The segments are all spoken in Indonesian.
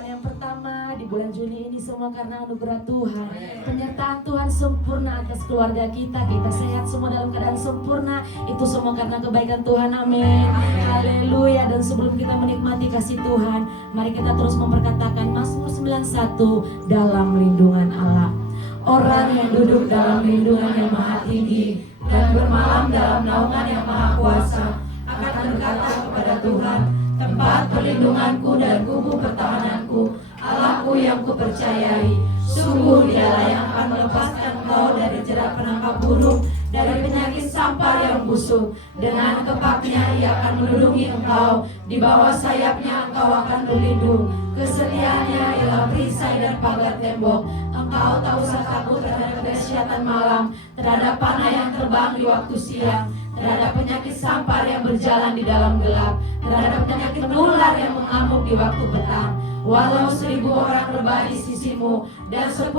bulan yang pertama, di bulan Juni ini semua karena anugerah Tuhan. Penyertaan Tuhan sempurna atas keluarga kita. Kita sehat semua dalam keadaan sempurna. Itu semua karena kebaikan Tuhan. Amin. Haleluya. Dan sebelum kita menikmati kasih Tuhan, mari kita terus memperkatakan Mazmur 91, dalam lindungan Allah. Orang yang duduk dalam lindungan yang maha tinggi dan bermalam dalam naungan yang maha kuasa akan berkata kepada Tuhan, tempat perlindunganku dan kubu pertahananku, Allahku yang kupercayai. Sungguh Dialah yang akan melepaskan engkau dari jerat penangkap burung, dari penyakit sampar yang busuk. Dengan kepaknya Ia akan melindungi engkau, di bawah sayapnya engkau akan berlindung. Kesetiaannya ialah perisai dan pagar tembok. Engkau tak usah takut terhadap kedahsyatan malam, terhadap panah yang terbang di waktu siang, terhadap penyakit sampar yang berjalan di dalam gelap, terhadap penyakit menular yang mengamuk di waktu petang. Walau 1000 orang rebah di sisimu dan 10.000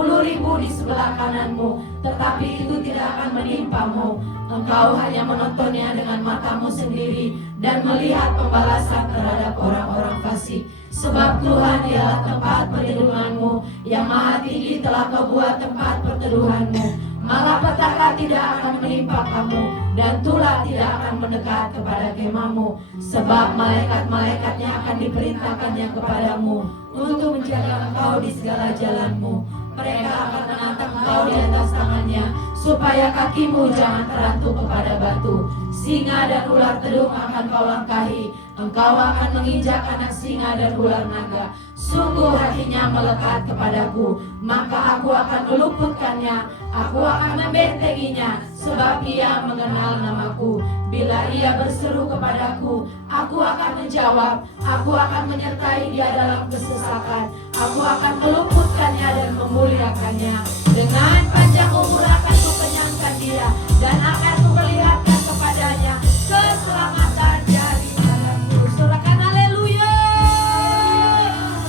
di sebelah kananmu, tetapi itu tidak akan menimpamu. Engkau hanya menontonnya dengan matamu sendiri dan melihat pembalasan terhadap orang-orang fasik. Sebab Tuhan ialah tempat perlindunganmu, yang maha tinggi telah kau buat tempat perteduhanmu. Malapetaka tidak akan menimpa kamu, dan tulah tidak akan mendekat kepada kemahmu. Sebab malaikat-malaikatnya akan diperintahkannya kepadamu untuk menjaga engkau di segala jalanmu. Mereka akan menantang engkau di atas tangannya, supaya kakimu jangan terantuk kepada batu. Singa dan ular tedung akan kau langkahi, engkau akan menginjak anak singa dan ular naga. Sungguh hatinya melekat kepadaku, maka aku akan meluputkannya, aku akan membentenginya, sebab ia mengenal namaku. Bila ia berseru kepadaku, aku akan menjawab, aku akan menyertai dia dalam kesesakan, aku akan meluputkannya dan memuliakannya. Dengan panjang umur akan kukenyangkan dia, dan akan kuperlihatkan kepadanya keselamatan dari tanganku. Sorakan haleluya,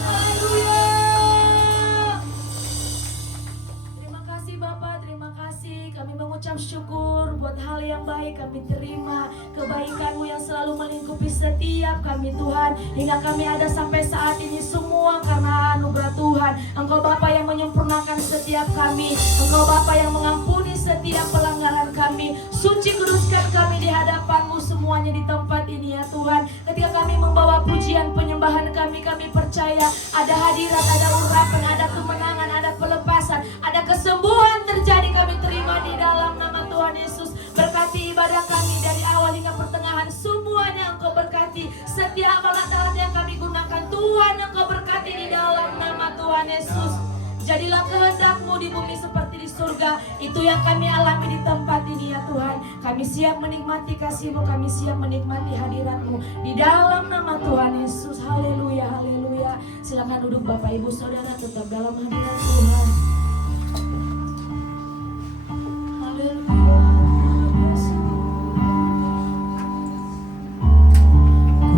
haleluya. Terima kasih Bapak, terima kasih. Kami mengucap syukur buat hal yang baik kami terima, kebaikan-Mu yang selalu melingkupi setiap kami Tuhan, hingga kami ada sampai saat ini semua karena anugerah Tuhan. Engkau Bapa yang menyempurnakan setiap kami, Engkau Bapa yang mengampuni setiap pelanggaran kami. Suci kuduskan kami di hadapan-Mu semuanya di tempat ini ya Tuhan. Ketika kami membawa pujian penyembahan kami percaya ada hadirat, ada urapan, ada kemenangan, ada pelepasan, ada kesembuhan terjadi kami terima di dalam nama Tuhan Yesus. Berkati ibadah kami dari awal hingga pertengahan, semuanya Engkau berkati. Setiap alat-alat yang kami gunakan Tuhan Engkau berkati di dalam nama Tuhan Yesus. Jadilah kehendak-Mu di bumi seperti di surga. Itu yang kami alami di tempat ini ya Tuhan. Kami siap menikmati kasih-Mu, kami siap menikmati hadirat-Mu di dalam nama Tuhan Yesus. Haleluya, haleluya. Silakan duduk Bapak Ibu Saudara, tetap dalam hadirat Tuhan. Haleluya.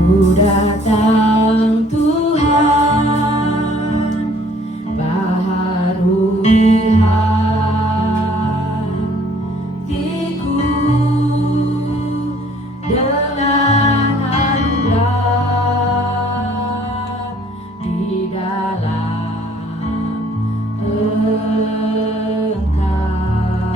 Ku datang Tuhan, baharui hatiku dengan anugerah di dalam Engkau.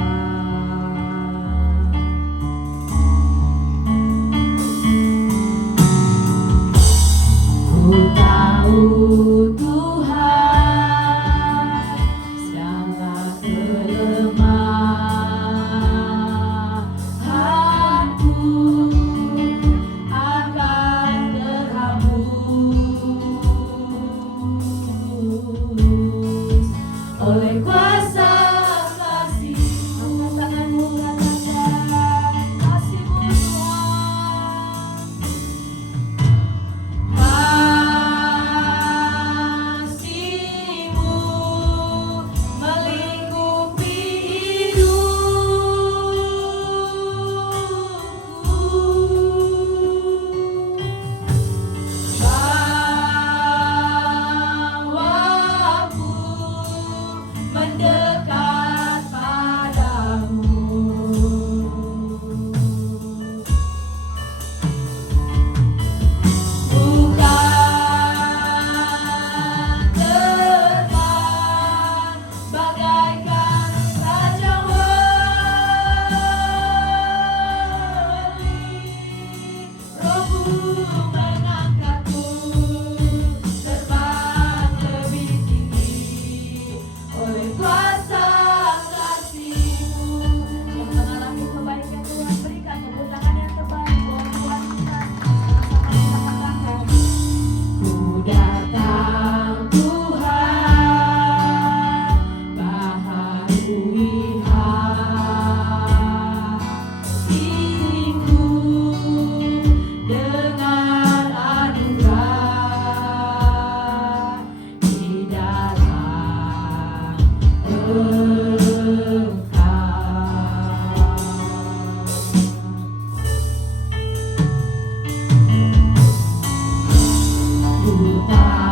Ku tahu Tuhan segala kelemahanku akan terhapus oleh kuasa kasih-Mu. Tanganmu katakan kasih-Mu Tuhan.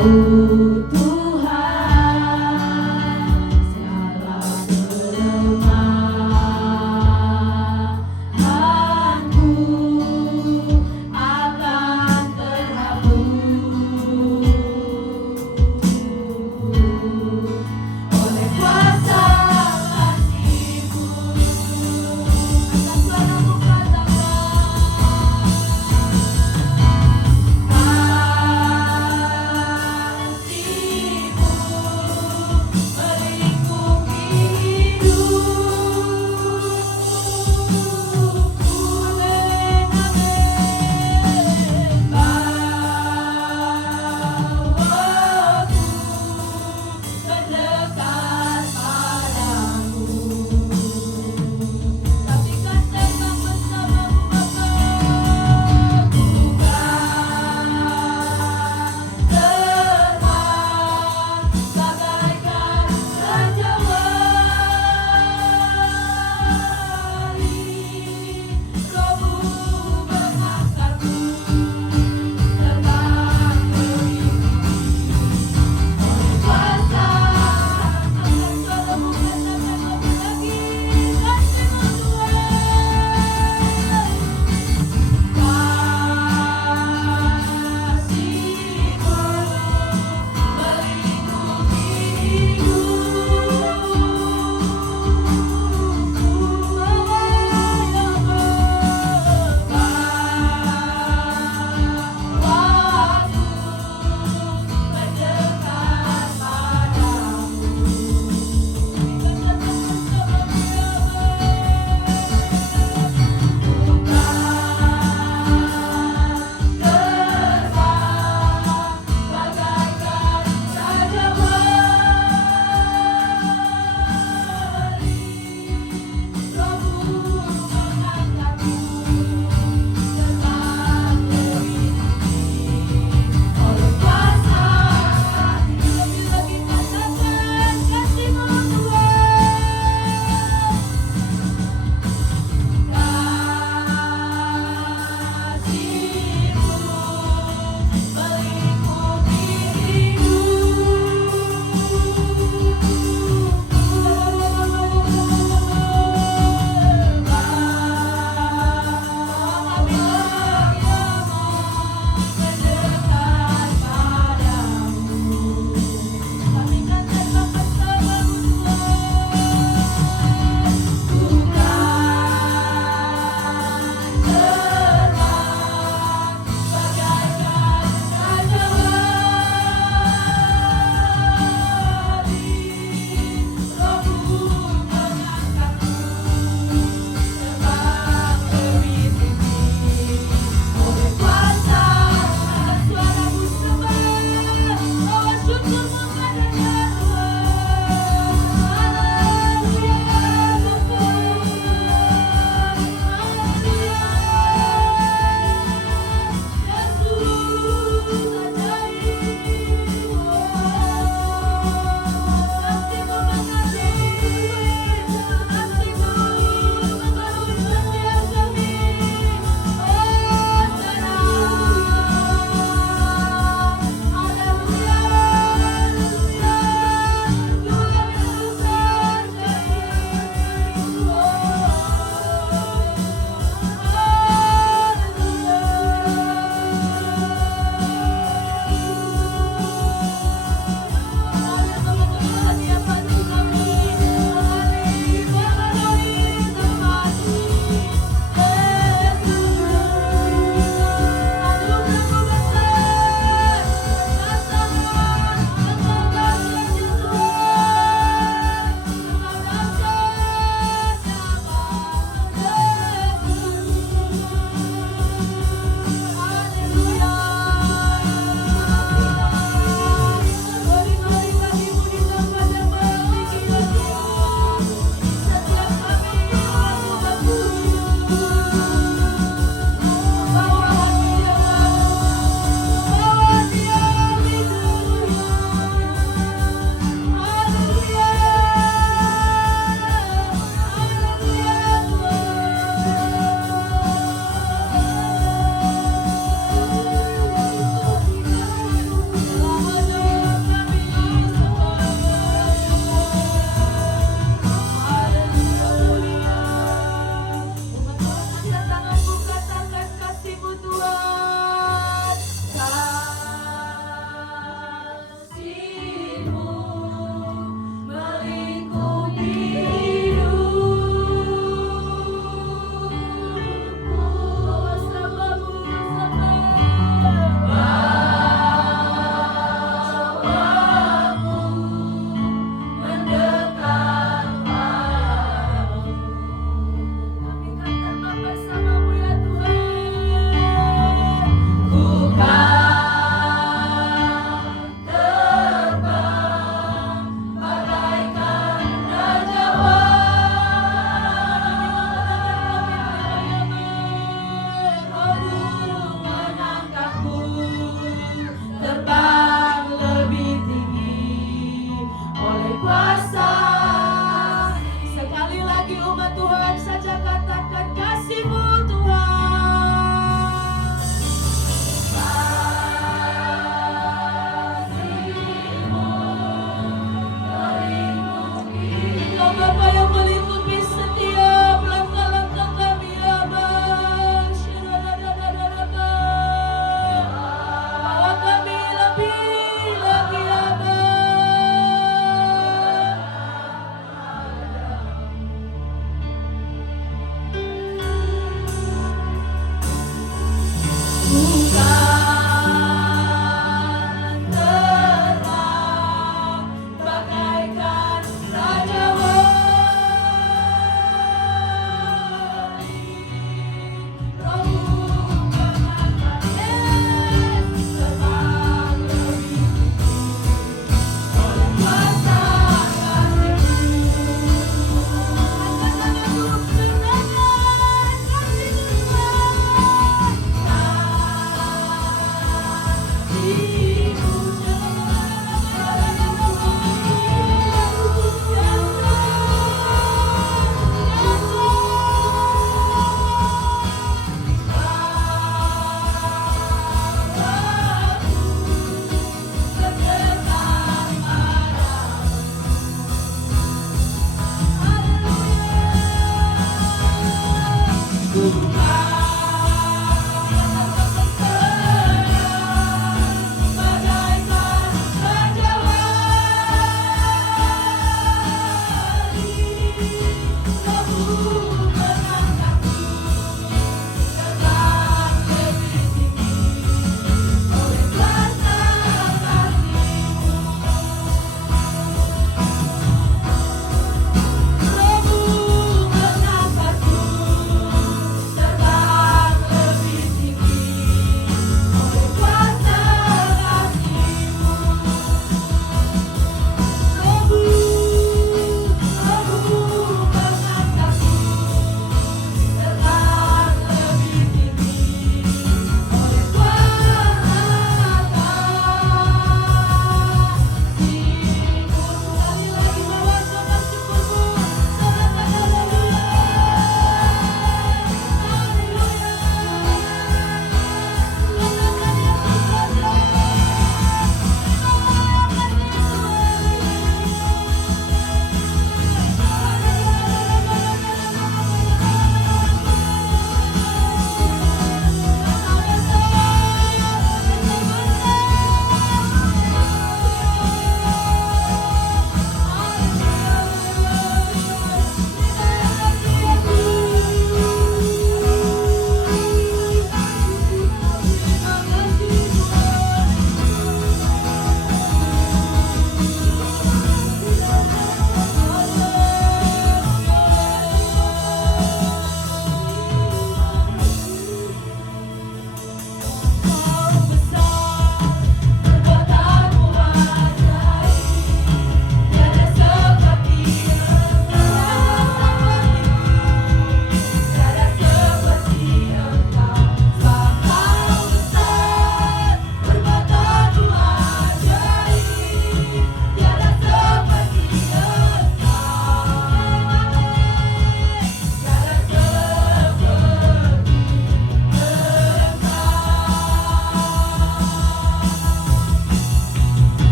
Kasih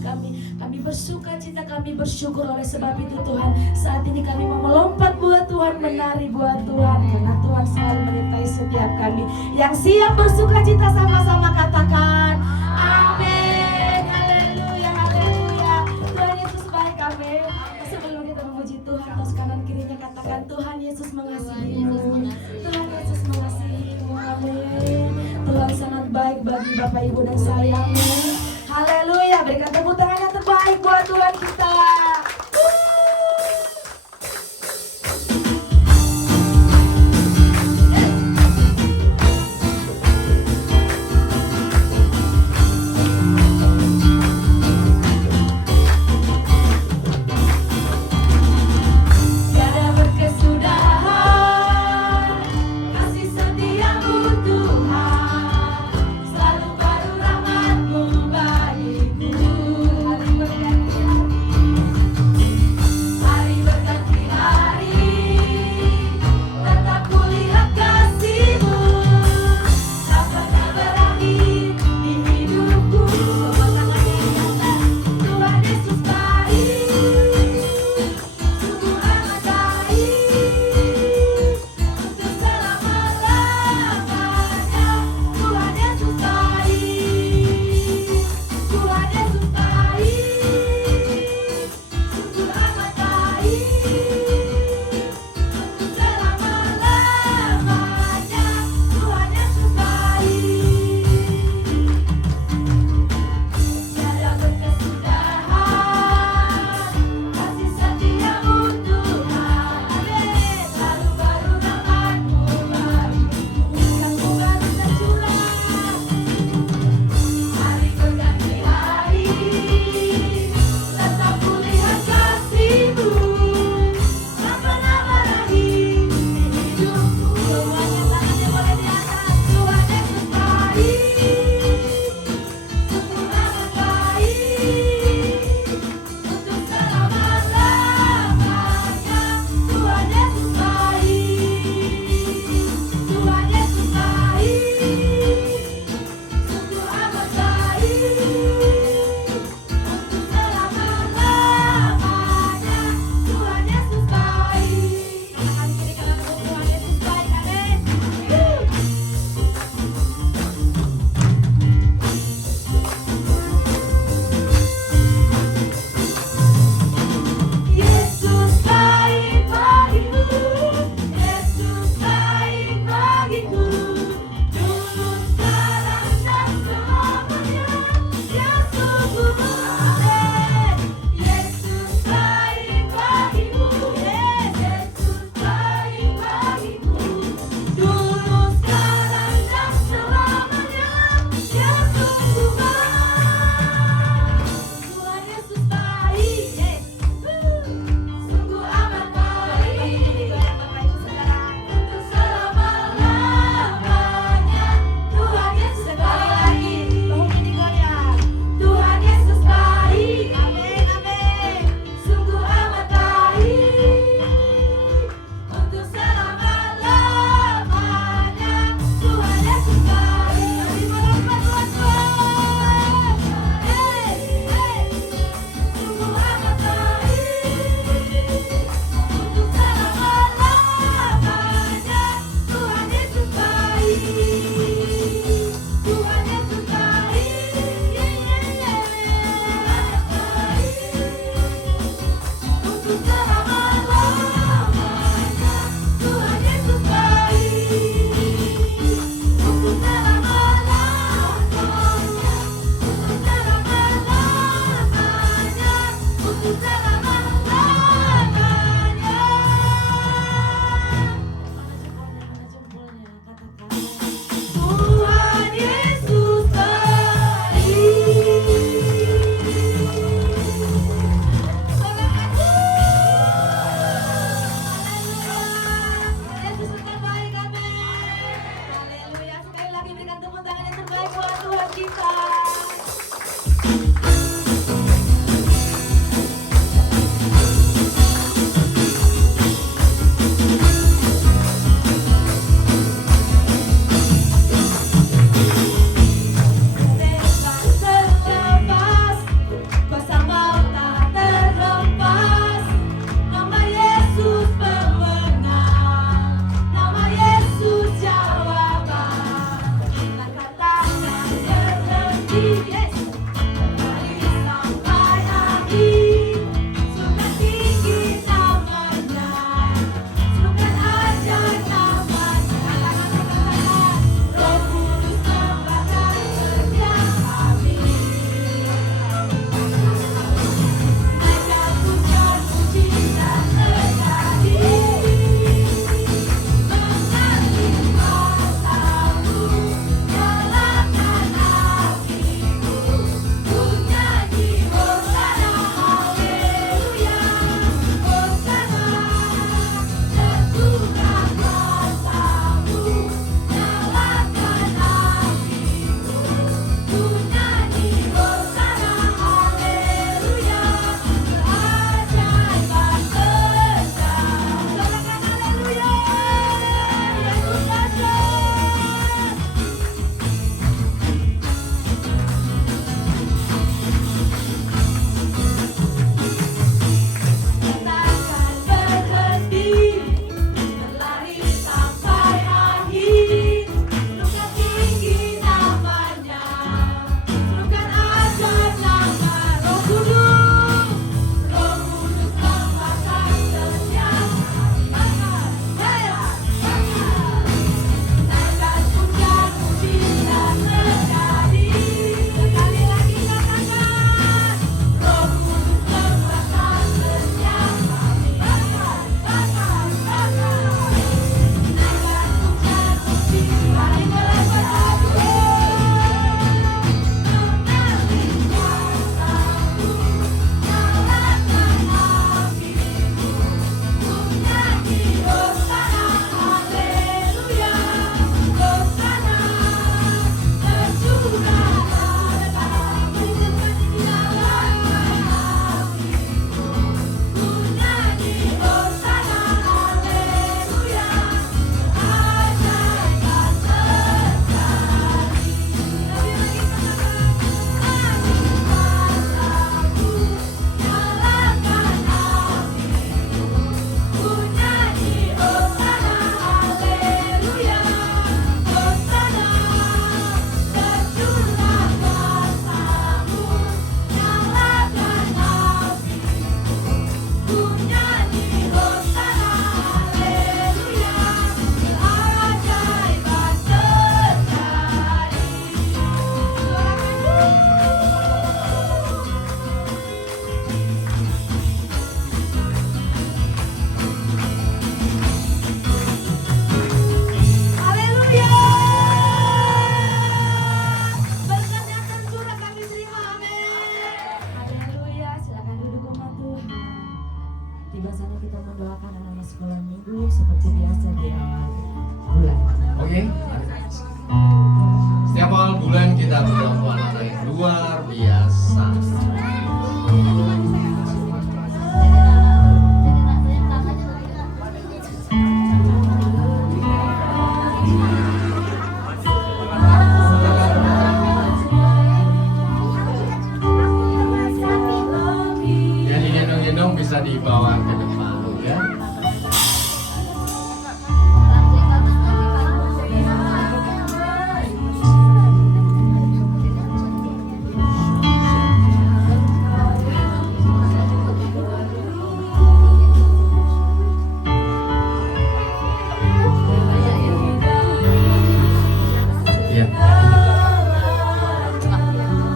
kami. Kami bersuka cita, kami bersyukur oleh sebab itu Tuhan. Saat ini kami mau melompat buat Tuhan, menari buat Tuhan, karena Tuhan selalu menyertai setiap kami. Yang siap bersuka cita sama-sama katakan amin. Haleluya, haleluya. Tuhan Yesus baik, amin. Sebelum kita memuji Tuhan, tos kanan kirinya katakan Tuhan Yesus mengasihimu. Tuhan Yesus mengasihimu, amin. Tuhan sangat baik bagi Bapak Ibu dan saya, amin. Haleluya, berikan tepuk tangan yang terbaik buat Tuhan kita. Selalu baru rahmat-Mu bagiku.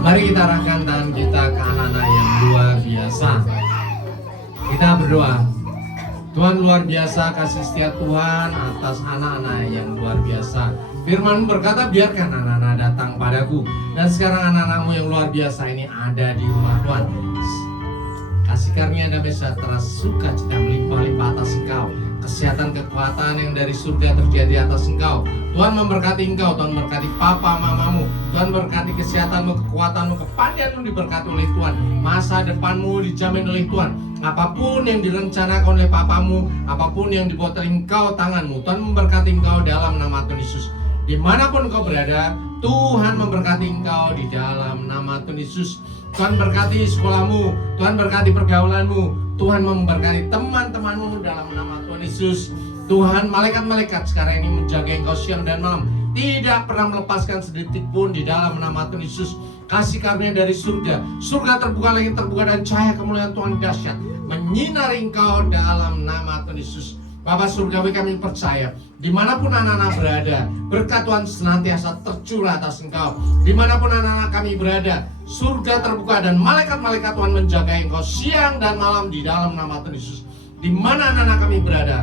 Mari kita arahkan tangan kita ke anak-anak yang luar biasa. Kita berdoa. Tuhan, luar biasa kasih setia Tuhan atas anak-anak yang luar biasa. Firman berkata, biarkan anak-anak datang padaku. Dan sekarang anak-anakmu yang luar biasa ini ada di rumah Tuhan. Kasih karunia dan sejahtera, sukacita melimpah-limpah atas engkau. Kesehatan, kekuatan yang dari surga terjadi atas engkau. Tuhan memberkati engkau, Tuhan memberkati papa mamamu, Tuhan berkati kesehatanmu, kekuatanmu, kepandaianmu diberkati oleh Tuhan. Masa depanmu dijamin oleh Tuhan. Apapun yang direncanakan oleh papamu, apapun yang dibuat oleh engkau tanganmu, Tuhan memberkati engkau dalam nama Tuhan Yesus. Dimanapun engkau berada, Tuhan memberkati engkau di dalam nama Tuhan Yesus. Tuhan berkati sekolahmu, Tuhan berkati pergaulanmu, Tuhan memberkati teman-temanmu dalam nama Tuhan Yesus. Tuhan, malaikat-malaikat sekarang ini menjaga engkau siang dan malam. tidak pernah melepaskan sedetik pun di dalam nama Tuhan Yesus. Kasih karunia dari surga, surga terbuka, langit terbuka, dan cahaya kemuliaan Tuhan dahsyat menyinari engkau dalam nama Tuhan Yesus. Bapa surgawi, kami percaya dimanapun anak-anak berada, berkat Tuhan senantiasa tercurah atas engkau. Dimanapun anak-anak kami berada, surga terbuka dan malaikat-malaikat Tuhan menjaga engkau siang dan malam di dalam nama Tuhan Yesus. Di mana anak-anak kami berada,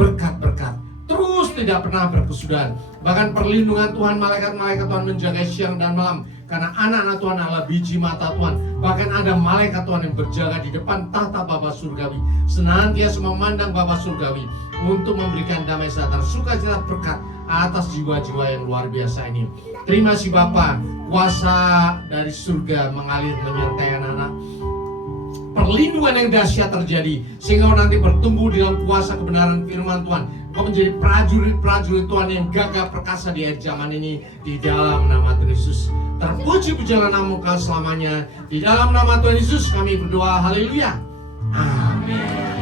berkat-berkat terus tidak pernah berkesudahan. Bahkan perlindungan Tuhan, malaikat-malaikat Tuhan menjaga siang dan malam. Karena anak-anak Tuhan adalah biji mata Tuhan. Bahkan ada malaikat Tuhan yang berjaga di depan tahta Bapa surgawi, senantiasa memandang Bapa surgawi untuk memberikan damai sejahtera, sukacita, berkat atas jiwa-jiwa yang luar biasa ini. Terima kasih Bapa, kuasa dari surga mengalir menyertai anak-anak. Perlindungan yang dahsyat terjadi sehingga nanti bertumbuh di dalam kuasa kebenaran firman Tuhan. Kau menjadi prajurit-prajurit Tuhan yang gagah perkasa di akhir zaman ini di dalam nama Tuhan Yesus. Terpuji pujilah nama Kau selamanya. Di dalam nama Tuhan Yesus kami berdoa, haleluya. Amin.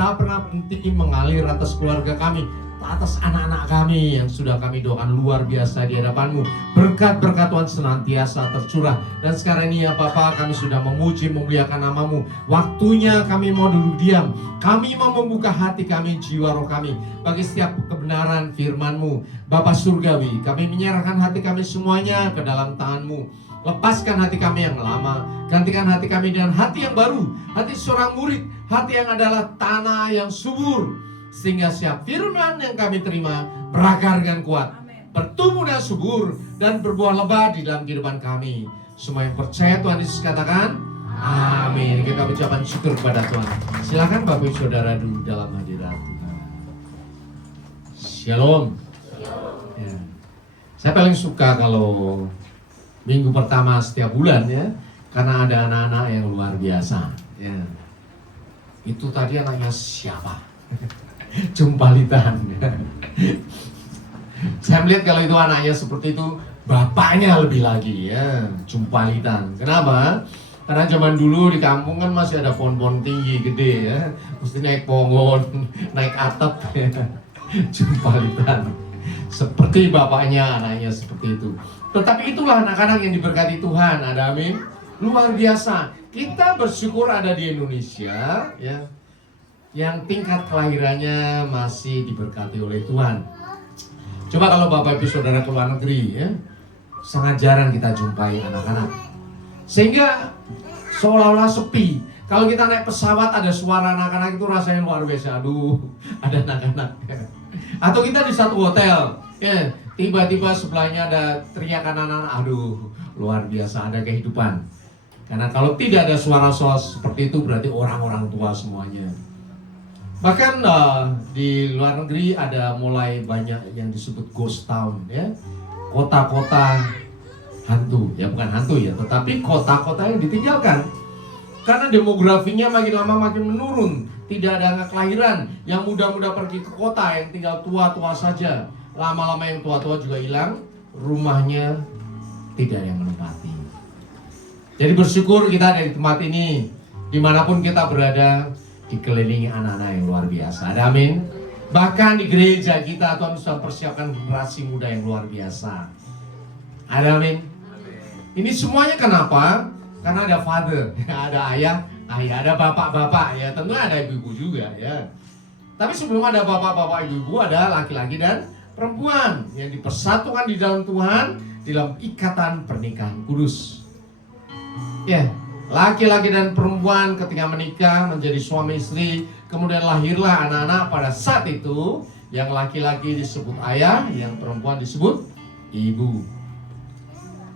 Tak pernah berhenti mengalir atas keluarga kami, atas anak-anak kami yang sudah kami doakan luar biasa di hadapan-Mu. Berkat-berkat Tuhan senantiasa tercurah. Dan sekarang ini ya Bapa, kami sudah memuji, memuliakan nama-Mu. Waktunya kami mau duduk diam. Kami mau membuka hati kami, jiwa roh kami bagi setiap kebenaran firman-Mu. Bapa surgawi, kami menyerahkan hati kami semuanya ke dalam tangan-Mu. Lepaskan hati kami yang lama, gantikan hati kami dengan hati yang baru, hati seorang murid, hati yang adalah tanah yang subur, sehingga setiap firman yang kami terima berakar dengan kuat, bertumbuh dan subur, dan berbuah lebat di dalam kehidupan kami. Semua yang percaya Tuhan Yesus katakan, amin. Kita ucapkan syukur kepada Tuhan. Silakan Bapak Ibu Saudara dulu dalam hadirat Tuhan. Shalom. Ya. Saya paling suka kalau minggu pertama setiap bulan ya, karena ada anak-anak yang luar biasa ya. itu tadi anaknya siapa? Jumpalitan. Saya melihat kalau itu anaknya seperti itu, bapaknya lebih lagi ya, jumpalitan. Kenapa? Karena zaman dulu di kampung kan masih ada pohon-pohon tinggi, gede ya. Mesti naik pohon, naik atap ya. Jumpalitan. Seperti bapaknya, anaknya seperti itu. Tetapi itulah anak-anak yang diberkati Tuhan, ada amin. Luar biasa. Kita bersyukur ada di Indonesia ya, yang tingkat kelahirannya masih diberkati oleh Tuhan. Coba kalau Bapak Ibu Saudara ke luar negeri ya, sangat jarang kita jumpai anak-anak. Sehingga seolah-olah sepi. Kalau kita naik pesawat ada suara anak-anak itu rasanya luar biasa. Aduh, ada anak-anak. Atau kita di satu hotel, ya, tiba-tiba sebelahnya ada teriakan anak-anak. Aduh, luar biasa, ada kehidupan. Karena kalau tidak ada suara-suara seperti itu berarti orang-orang tua semuanya. Bahkan di luar negeri ada mulai banyak yang disebut ghost town, ya, kota-kota hantu, ya bukan hantu ya, tetapi kota-kota yang ditinggalkan. Karena demografinya makin lama makin menurun, tidak ada anak kelahiran, yang muda-muda pergi ke kota, yang tinggal tua-tua saja. Lama-lama yang tua-tua juga hilang, rumahnya tidak yang menempati. Jadi bersyukur kita ada di tempat ini, dimanapun kita berada, dikelilingi anak-anak yang luar biasa. Ada amin. Bahkan di gereja kita Tuhan sudah persiapkan generasi muda yang luar biasa. Ada amin. Ini semuanya kenapa? Karena ada father, ada ayah, ada bapak-bapak, ya tentunya ada ibu-ibu juga ya. Tapi sebelum ada bapak-bapak, ibu-ibu, ada laki-laki dan perempuan yang dipersatukan di dalam Tuhan, di dalam ikatan pernikahan kudus. Ya, laki-laki dan perempuan ketika menikah menjadi suami istri, kemudian lahirlah anak-anak. Pada saat itu, yang laki-laki disebut ayah, yang perempuan disebut ibu.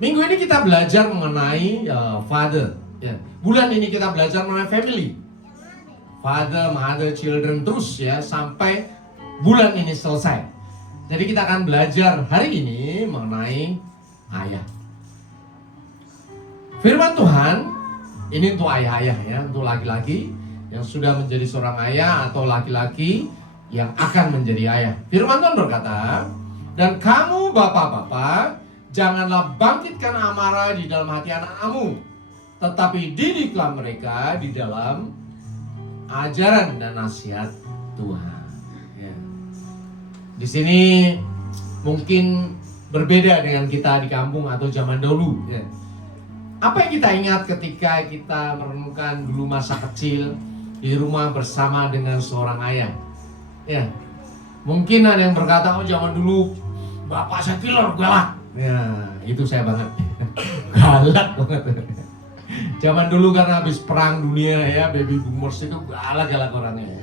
Minggu ini kita belajar mengenai father. Ya. Bulan ini kita belajar mengenai family. Father, mother, children, terus ya sampai bulan ini selesai. Jadi kita akan belajar hari ini mengenai ayah. Firman Tuhan ini untuk ayah-ayah ya, untuk laki-laki yang sudah menjadi seorang ayah atau laki-laki yang akan menjadi ayah. Firman Tuhan berkata, dan kamu bapak-bapak, janganlah bangkitkan amarah di dalam hati anak-anakmu, tetapi didiklah mereka di dalam ajaran dan nasihat Tuhan. Ya. Di sini mungkin berbeda dengan kita di kampung atau zaman dulu. Ya. Apa yang kita ingat ketika kita merenungkan dulu masa kecil di rumah bersama dengan seorang ayah? Ya, mungkin ada yang berkata, oh zaman dulu bapak saya killer, galak. Ya, itu saya banget. Galak banget. Zaman dulu karena habis perang dunia ya, baby boomers itu galak-galak orangnya ya.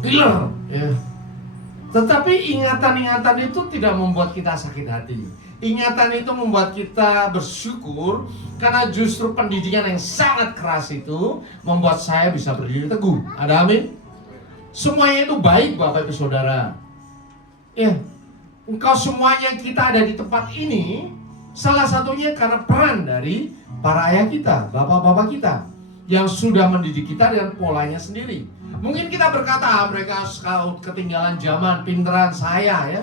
Killer ya. Tetapi ingatan-ingatan itu tidak membuat kita sakit hati. Ingatan itu membuat kita bersyukur karena justru pendidikan yang sangat keras itu membuat saya bisa berdiri teguh. Ada amin? Semuanya itu baik Bapak Ibu Saudara. Ya, engkau semuanya kita ada di tempat ini salah satunya karena peran dari para ayah kita, bapak-bapak kita yang sudah mendidik kita dengan polanya sendiri. Mungkin kita berkata mereka ketinggalan zaman, pinteran saya ya.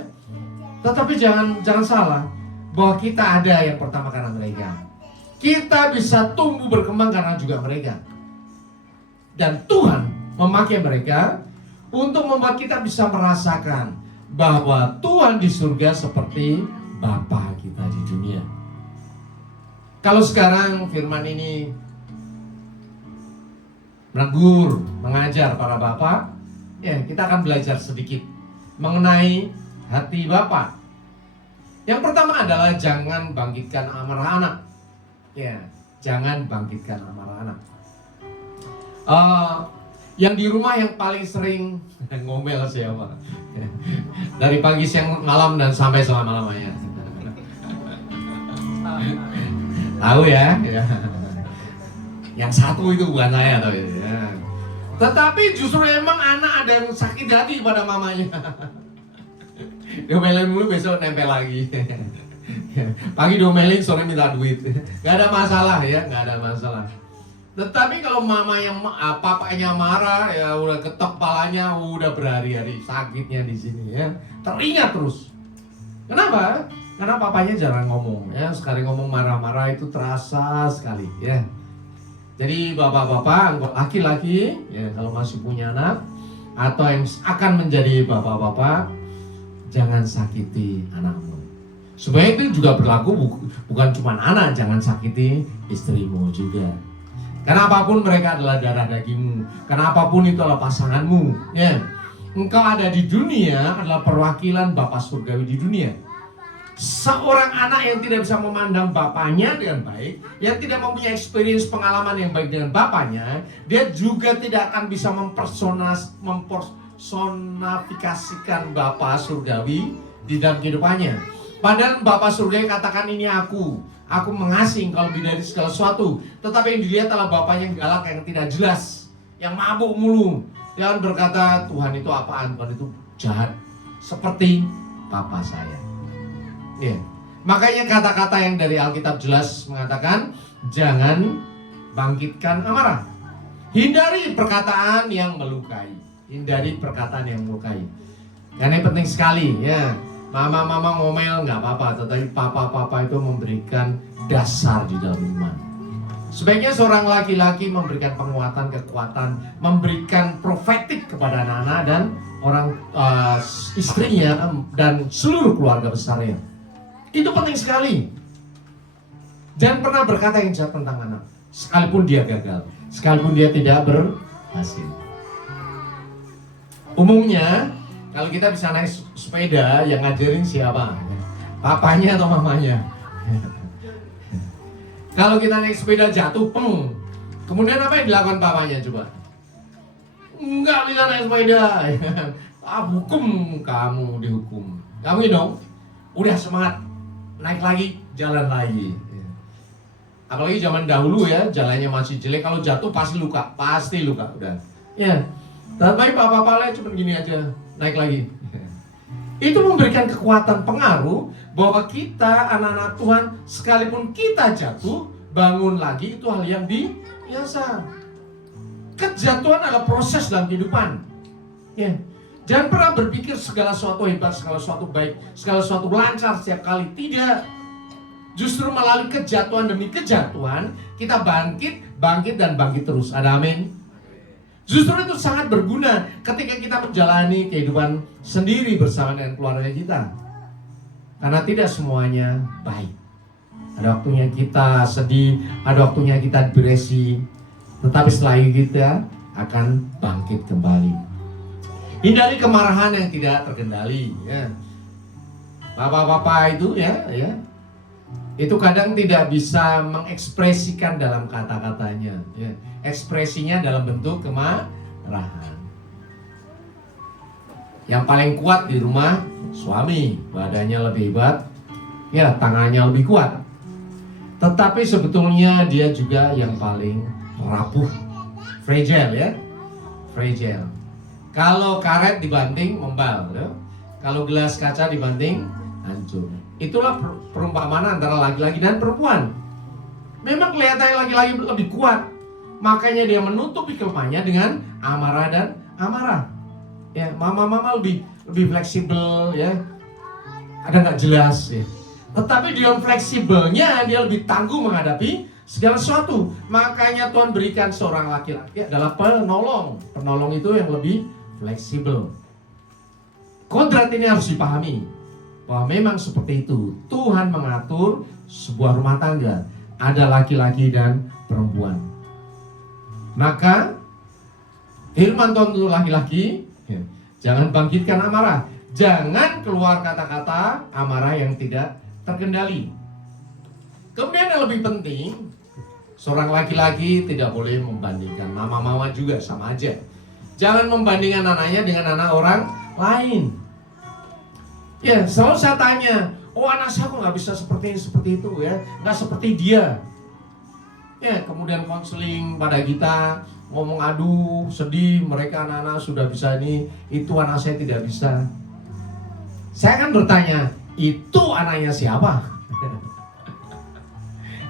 Tetapi jangan salah bahwa kita ada yang pertama karena mereka. Kita bisa tumbuh berkembang karena juga mereka. Dan Tuhan memakai mereka untuk membuat kita bisa merasakan bahwa Tuhan di surga seperti Bapa kita di dunia. Kalau sekarang firman ini menegur, mengajar para bapak, ya kita akan belajar sedikit mengenai hati Bapa. Yang pertama adalah jangan bangkitkan amarah anak. Ya, jangan bangkitkan amarah anak. Yang di rumah yang paling sering ngomel siapa? Dari pagi, siang, malam dan sampai selama-lamanya. Tahu ya? Yang satu itu bukan saya tahu ya. Tetapi justru emang anak ada yang sakit hati pada mamanya. Diomelin dulu, besok nempel lagi. Pagi diomelin, sore minta duit. Gak ada masalah ya, gak ada masalah. Tetapi kalau papanya marah, ya udah ketok kepalanya, udah berhari-hari sakitnya di sini ya. Teringat terus. Kenapa? Karena papanya jarang ngomong ya. Sekali ngomong marah-marah itu terasa sekali ya. Jadi bapak-bapak, laki-laki ya, kalau masih punya anak atau yang akan menjadi bapak-bapak, jangan sakiti anakmu. Supaya itu juga berlaku bukan cuma anak, jangan sakiti istrimu juga. Karena apapun mereka adalah darah dagingmu, karena apapun itu adalah pasanganmu ya. Engkau ada di dunia adalah perwakilan Bapa Surgawi di dunia. Seorang anak yang tidak bisa memandang bapaknya dengan baik, yang tidak mempunyai experience pengalaman yang baik dengan bapaknya, dia juga tidak akan bisa mempersonifikasikan Bapa Surgawi di dalam kehidupannya. Padahal Bapa Surgawi katakan ini aku mengasihi engkau lebih dari segala sesuatu. Tetapi yang dilihat adalah bapaknya yang galak, yang tidak jelas, yang mabuk mulu, yang berkata Tuhan itu apaan, Tuhan itu jahat, seperti papa saya. Ya. Makanya kata-kata yang dari Alkitab jelas mengatakan jangan bangkitkan amarah. Hindari perkataan yang melukai. Hindari perkataan yang melukai. Karena ini penting sekali ya. Mama-mama ngomel nggak apa-apa, tetapi papa-papa itu memberikan dasar di dalam iman. Sebaiknya seorang laki-laki memberikan penguatan, kekuatan, memberikan profetik kepada anak-anak dan orang istrinya dan seluruh keluarga besarnya. Itu penting sekali. Jangan pernah berkata yang jahat tentang anak, sekalipun dia gagal, sekalipun dia tidak berhasil. Umumnya kalau kita bisa naik sepeda, yang ngajarin siapa? Papanya atau mamanya? Kalau kita naik sepeda jatuh, kemudian apa yang dilakukan papanya coba? Enggak bisa naik sepeda. Hukum kamu, dihukum. Kamu dong, udah semangat, naik lagi, jalan lagi. Apalagi zaman dahulu ya, jalannya masih jelek, kalau jatuh pasti luka, udah. Ya, tapi papa-papa cuma gini aja. Naik lagi. Itu memberikan kekuatan pengaruh bahwa kita anak-anak Tuhan, sekalipun kita jatuh, bangun lagi itu hal yang biasa. Kejatuhan adalah proses dalam kehidupan ya. Jangan pernah berpikir segala sesuatu hebat, segala sesuatu baik, segala sesuatu lancar setiap kali. Tidak. Justru melalui kejatuhan demi kejatuhan kita bangkit dan bangkit terus. Ada amin. Justru itu sangat berguna ketika kita menjalani kehidupan sendiri bersama dengan keluarga kita. Karena tidak semuanya baik. Ada waktunya kita sedih, ada waktunya kita depresi. Tetapi setelah itu kita akan bangkit kembali. Hindari kemarahan yang tidak terkendali. Ya. Bapak-bapak itu ya, itu kadang tidak bisa mengekspresikan dalam kata-katanya ya. Ekspresinya dalam bentuk kemarahan. Yang paling kuat di rumah suami, badannya lebih hebat ya, tangannya lebih kuat. Tetapi sebetulnya dia juga yang paling rapuh, fragile ya, fragile. Kalau karet dibanting membal ya. Kalau gelas kaca dibanting hancur. Itulah perumpamaan antara laki-laki dan perempuan. Memang kelihatannya laki-laki lebih kuat, makanya dia menutupi kelemahannya dengan amarah dan amarah. Ya, mama-mama lebih fleksibel ya. Ada nggak jelas ya. Tetapi dia fleksibelnya, dia lebih tangguh menghadapi segala sesuatu. Makanya Tuhan berikan seorang laki-laki adalah penolong. Penolong itu yang lebih fleksibel. Kodrat ini harus dipahami bahwa memang seperti itu. Tuhan mengatur sebuah rumah tangga. Ada laki-laki dan perempuan. Maka firman Tuhan untuk laki-laki, jangan bangkitkan amarah. Jangan keluar kata-kata amarah yang tidak terkendali. Kemudian yang lebih penting, seorang laki-laki tidak boleh membandingkan. Mama-mama juga sama aja. Jangan membandingkan anaknya dengan anak orang lain. Ya, selalu saya tanya, oh anak saya kok nggak bisa seperti itu ya, nggak seperti dia. Ya, kemudian konseling pada kita, ngomong aduh, sedih, mereka anak-anak sudah bisa ini, itu anak saya tidak bisa. Saya kan bertanya, itu anaknya siapa?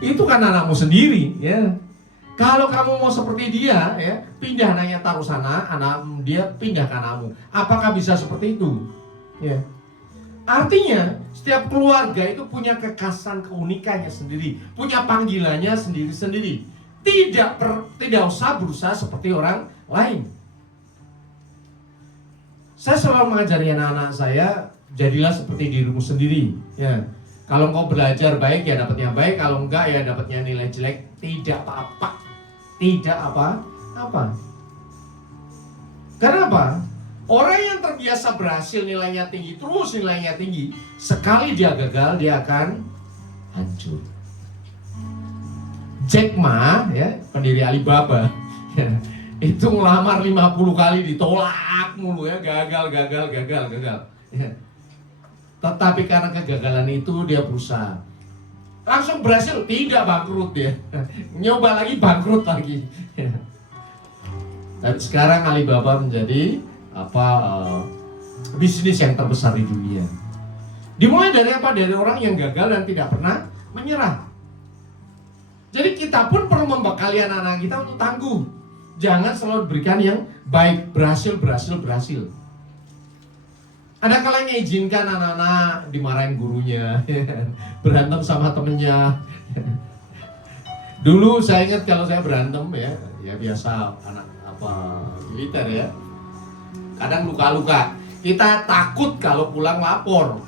Itu kan anakmu sendiri, ya. Kalau kamu mau seperti dia, ya, pindah anaknya taruh sana, anak dia pindah ke anakmu. Apakah bisa seperti itu? Ya. Artinya, setiap keluarga itu punya kekhasan, keunikannya sendiri, punya panggilannya sendiri-sendiri. Tidak usah berusaha seperti orang lain. Saya selalu mengajari anak-anak saya, jadilah seperti dirimu sendiri. Ya. Kalau engkau belajar baik, ya dapatnya baik. Kalau enggak, ya dapatnya nilai jelek. Tidak apa-apa. Tidak apa-apa. Karena apa? Orang yang terbiasa berhasil nilainya tinggi, terus nilainya tinggi, sekali dia gagal, dia akan hancur. Jack Ma, ya, pendiri Alibaba, itu ngelamar 50 kali ditolak mulu, ya, gagal. Ya. Tetapi karena kegagalan itu dia berusaha. Langsung berhasil, tidak bangkrut dia. Nyoba lagi, bangkrut lagi. Dan sekarang Alibaba menjadi bisnis yang terbesar di dunia. Dimulai dari apa? Dari orang yang gagal dan tidak pernah menyerah. Jadi kita pun perlu membekali anak-anak kita untuk tangguh. Jangan selalu berikan yang baik, berhasil. Ada kalanya izinkan anak-anak dimarahin gurunya, berantem sama temennya. Dulu saya ingat kalau saya berantem, ya biasa anak militer, ya. Kadang luka-luka. Kita takut kalau pulang lapor.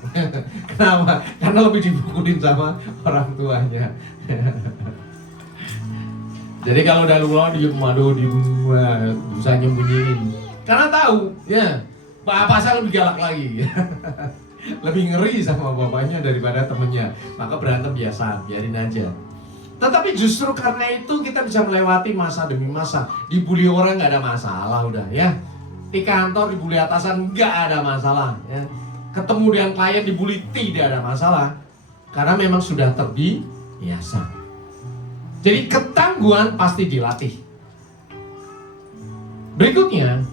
Kenapa? Karena lebih dipukulin sama orang tuanya. Jadi kalau udah luka, bisa nyembunyiin. Karena tahu, ya, bapak saya lebih galak lagi. Lebih ngeri sama bapaknya daripada temennya. Maka berantem biasa, biarin aja. Tetapi justru karena itu kita bisa melewati masa demi masa. Dibully orang nggak ada masalah udah, ya. Di kantor dibully atasan nggak ada masalah, ya. Ketemu dengan klien dibully tidak ada masalah. Karena memang sudah terbiasa. Jadi ketangguhan pasti dilatih. Berikutnya,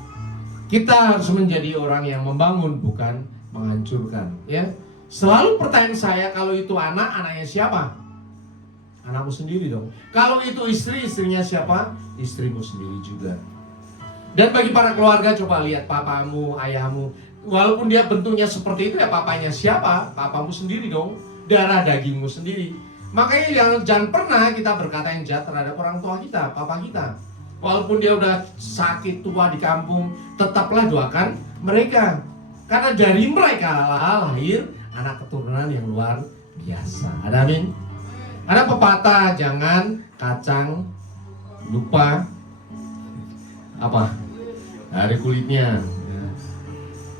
kita harus menjadi orang yang membangun, bukan menghancurkan, ya. Selalu pertanyaan saya, kalau itu anaknya siapa? Anakmu sendiri dong. Kalau itu istri, istrinya siapa? Istrimu sendiri juga. Dan bagi para keluarga, coba lihat papamu, ayahmu. Walaupun dia bentuknya seperti itu, ya papanya siapa? Papamu sendiri dong. Darah dagingmu sendiri. Makanya jangan pernah kita berkata yang jahat terhadap orang tua kita, papa kita. Walaupun dia udah sakit tua di kampung, tetaplah doakan mereka. Karena dari mereka lahir anak keturunan yang luar biasa. Ada amin? Ada pepatah, jangan kacang lupa dari kulitnya.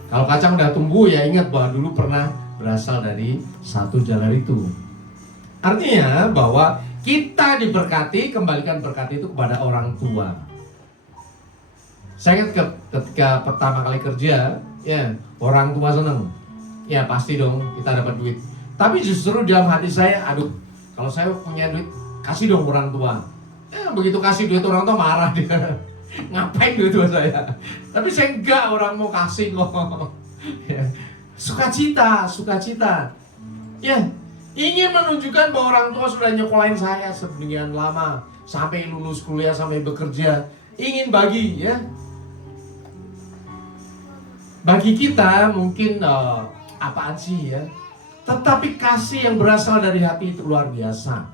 Kalau kacang udah tumbuh, ya ingat bahwa dulu pernah berasal dari satu jalan itu. Artinya bahwa kita diberkati, kembalikan berkat itu kepada orang tua. Saya ingat ketika pertama kali kerja, ya, orang tua seneng. Ya pasti dong kita dapat duit. Tapi justru dalam hati saya, aduh, kalau saya punya duit, kasih dong orang tua. Begitu kasih duit orang tua marah dia. Ngapain duit tua saya? Tapi saya enggak, orang mau kasih kok. Ya. Sukacita. Ya, ingin menunjukkan bahwa orang tua sudah nyekolahin saya sedemikian lama, sampai lulus kuliah, sampai bekerja. Ingin bagi, ya. Bagi kita mungkin apaan sih, ya. Tetapi kasih yang berasal dari hati itu luar biasa.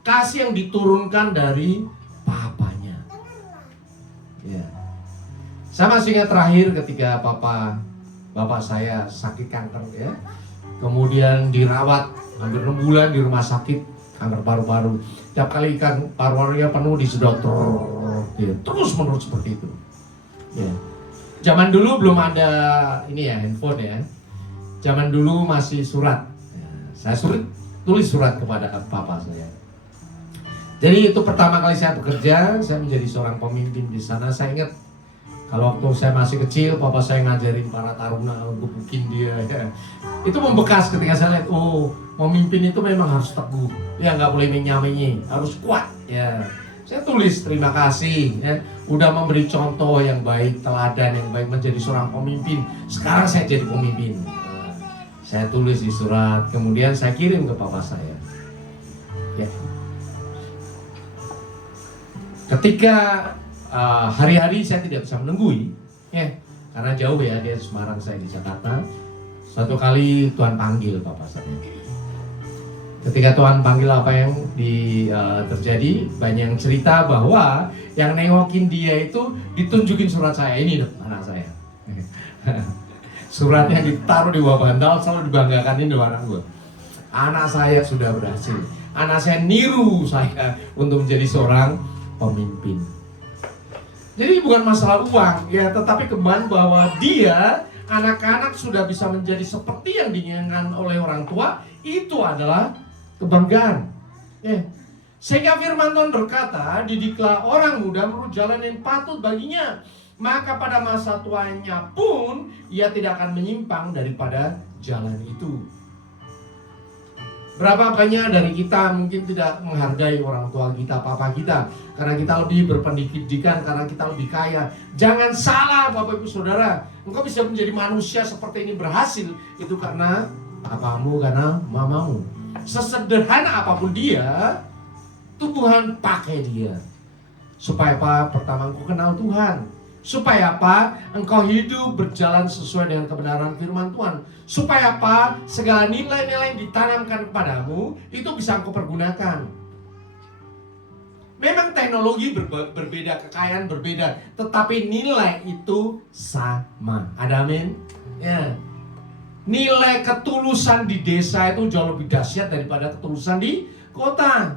Kasih yang diturunkan dari papanya. Ya. Saya masih ingat terakhir ketika bapak saya sakit kanker, ya. Kemudian dirawat hampir 6 bulan di rumah sakit kanker paru-paru. Tiap kali paru-parunya penuh disedot, ya, terus menerus seperti itu. Ya. Zaman dulu belum ada handphone, ya. Zaman dulu masih surat. Ya, saya tulis surat kepada papa saya. Jadi itu pertama kali saya bekerja, saya menjadi seorang pemimpin di sana. Saya ingat kalau waktu saya masih kecil, papa saya ngajarin para taruna, gebukin dia. Ya. Itu membekas ketika saya lihat, oh, memimpin itu memang harus teguh. Ya, nggak boleh menyamingi, harus kuat. Ya. Saya tulis terima kasih, ya, udah memberi contoh yang baik, teladan yang baik menjadi seorang pemimpin. Sekarang saya jadi pemimpin. Saya tulis di surat, kemudian saya kirim ke papa saya. Ya. Ketika hari-hari saya tidak bisa menunggui, ya, karena jauh ya, dia di Semarang, saya di Jakarta. Suatu kali Tuhan panggil Bapak saya. Ketika Tuhan panggil, apa yang terjadi? Banyak yang cerita bahwa yang nengokin dia itu ditunjukin surat saya. Ini loh, anak saya. Suratnya ditaruh di bawah bantal, selalu dibanggakan, ini loh anak gue. Anak saya sudah berhasil. Anak saya niru saya untuk menjadi seorang pemimpin. Jadi bukan masalah uang ya, tetapi kembali bahwa dia, anak-anak sudah bisa menjadi seperti yang diinginkan oleh orang tua, itu adalah kebanggaan. Ya. Sehingga firman Tuhan berkata, didiklah orang muda menurut jalan yang patut baginya, maka pada masa tuanya pun ia tidak akan menyimpang daripada jalan itu. Berapa banyak dari kita mungkin tidak menghargai orang tua kita, papa kita, karena kita lebih berpendidikan, karena kita lebih kaya. Jangan salah Bapak Ibu Saudara, engkau bisa menjadi manusia seperti ini berhasil, itu karena papamu, karena mamamu. Sesederhana apapun dia, Tuhan pakai dia. Supaya apa? Pertama, engkau kenal Tuhan. Supaya apa? Engkau hidup berjalan sesuai dengan kebenaran firman Tuhan. Supaya apa? Segala nilai-nilai yang ditanamkan kepadamu itu bisa engkau pergunakan. Memang teknologi berbeda, kekayaan berbeda, tetapi nilai itu sama. Ada amin? Ya. Nilai ketulusan di desa itu jauh lebih dahsyat daripada ketulusan di kota.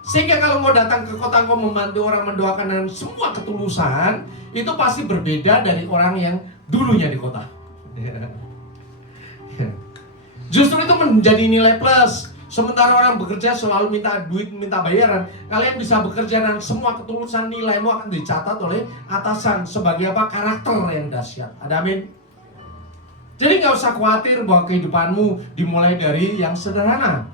Sehingga kalau mau datang ke kota, mau membantu orang mendoakan dengan semua ketulusan, itu pasti berbeda dari orang yang dulunya di kota. Justru itu menjadi nilai plus. Sementara orang bekerja selalu minta duit, minta bayaran, kalian bisa bekerja dan semua ketulusan nilaimu akan dicatat oleh atasan sebagai apa? Karakter yang dahsyat. Ada amin? Jadi nggak usah khawatir bahwa kehidupanmu dimulai dari yang sederhana.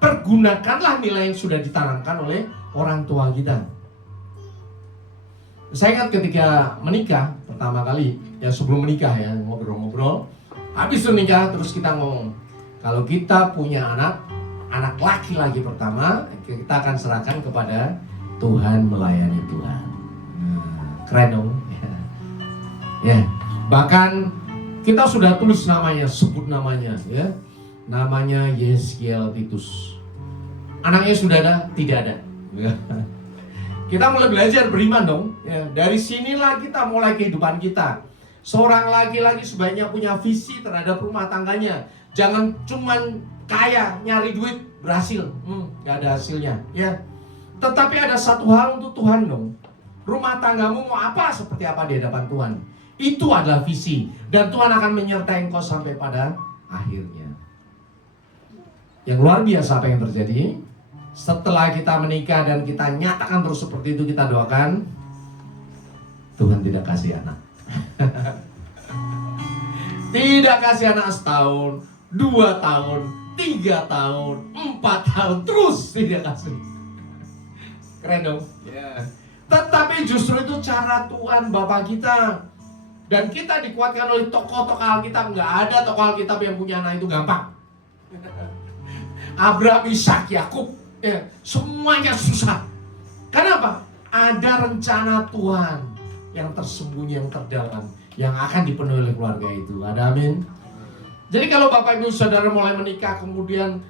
Pergunakanlah nilai yang sudah ditanamkan oleh orang tua kita. Saya ingat ketika menikah pertama kali, ya sebelum menikah ya, ngobrol-ngobrol. Habis menikah terus kita ngomong, kalau kita punya anak laki-laki pertama, kita akan serahkan kepada Tuhan, melayani Tuhan. Keren dong. Ya. Bahkan kita sudah tulis namanya, sebut namanya ya. Namanya Yeskiel Titus. Anaknya sudah ada? Tidak ada. Kita mulai belajar beriman dong ya. Dari sinilah kita mulai kehidupan kita. Seorang laki-laki sebaiknya punya visi terhadap rumah tangganya. Jangan cuman kaya, nyari duit, berhasil, gak ada hasilnya ya. Tetapi ada satu hal untuk Tuhan dong. Rumah tanggamu mau apa, seperti apa di hadapan Tuhan. Itu adalah visi. Dan Tuhan akan menyertai engkau sampai pada akhirnya. Yang luar biasa apa yang terjadi setelah kita menikah dan kita nyatakan terus seperti itu, kita doakan Tuhan tidak kasih anak. Tidak kasih anak setahun, 2 tahun, 3 tahun, 4 tahun, terus tidak kasih. Keren dong? Yeah. Tetapi justru itu cara Tuhan Bapa kita. Dan kita dikuatkan oleh tokoh-tokoh Alkitab. Nggak ada tokoh Alkitab yang punya anak itu gampang. Abraham, Ishak, Yakub, ya, semuanya susah. Kenapa? Ada rencana Tuhan yang tersembunyi, yang terdalam, yang akan dipenuhi oleh keluarga itu. Ada amin? Jadi kalau Bapak Ibu Saudara mulai menikah kemudian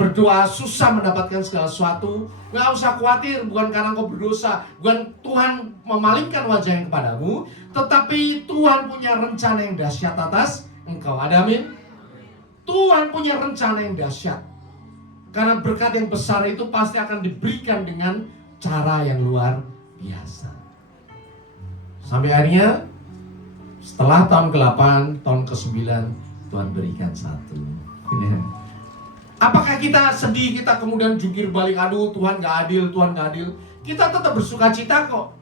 berdoa susah mendapatkan segala sesuatu, nggak usah khawatir. Bukan karena kau berdosa, bukan Tuhan memalingkan wajahnya kepadamu, tetapi Tuhan punya rencana yang dahsyat atas engkau. Ada amin? Tuhan punya rencana yang dahsyat. Karena berkat yang besar itu pasti akan diberikan dengan cara yang luar biasa. Sampai akhirnya setelah tahun ke-8, tahun ke-9 Tuhan berikan satu. Apakah kita sedih, kita kemudian jungkir balik, aduh Tuhan gak adil, Tuhan gak adil? Kita tetap bersuka cita kok.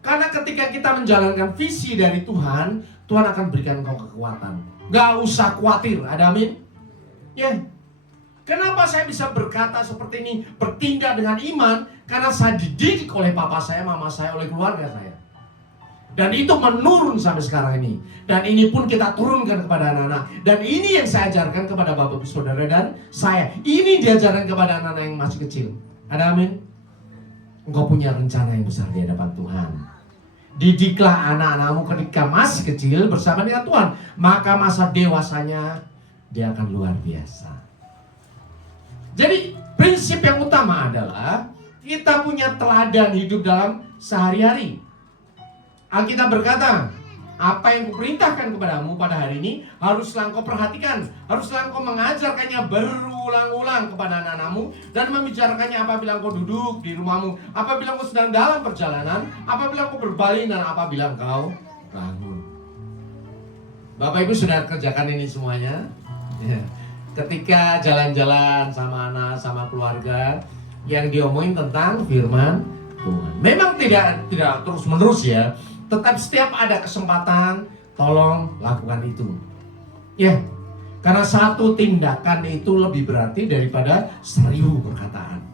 Karena ketika kita menjalankan visi dari Tuhan, Tuhan akan berikan kau kekuatan. Gak usah khawatir, ada amin? Ya. Kenapa saya bisa berkata seperti ini, bertindak dengan iman? Karena saya dididik oleh papa saya, mama saya, oleh keluarga saya. Dan itu menurun sampai sekarang ini. Dan ini pun kita turunkan kepada anak-anak. Dan ini yang saya ajarkan kepada bapak saudara dan saya. Ini diajarkan kepada anak-anak yang masih kecil. Ada amin? engkau punya rencana yang besar di hadapan Tuhan. Didiklah anak-anakmu ketika masih kecil bersama dengan Tuhan, maka masa dewasanya dia akan luar biasa. Jadi prinsip yang utama adalah kita punya teladan hidup dalam sehari-hari. Alkitab berkata, apa yang kuperintahkan kepadamu pada hari ini haruslah engkau perhatikan, haruslah engkau mengajarkannya berulang-ulang kepada anak-anakmu dan membicarakannya apabila engkau duduk di rumahmu, apabila engkau sedang dalam perjalanan, apabila engkau berbaring dan apabila engkau bangun. Bapak Ibu sudah kerjakan ini semuanya? Ya. Ketika jalan-jalan sama anak, sama keluarga, yang diomongin tentang firman Tuhan. Memang tidak terus menerus ya, tetap setiap ada kesempatan, tolong lakukan itu. Ya, karena satu tindakan itu lebih berarti daripada 1000 perkataan.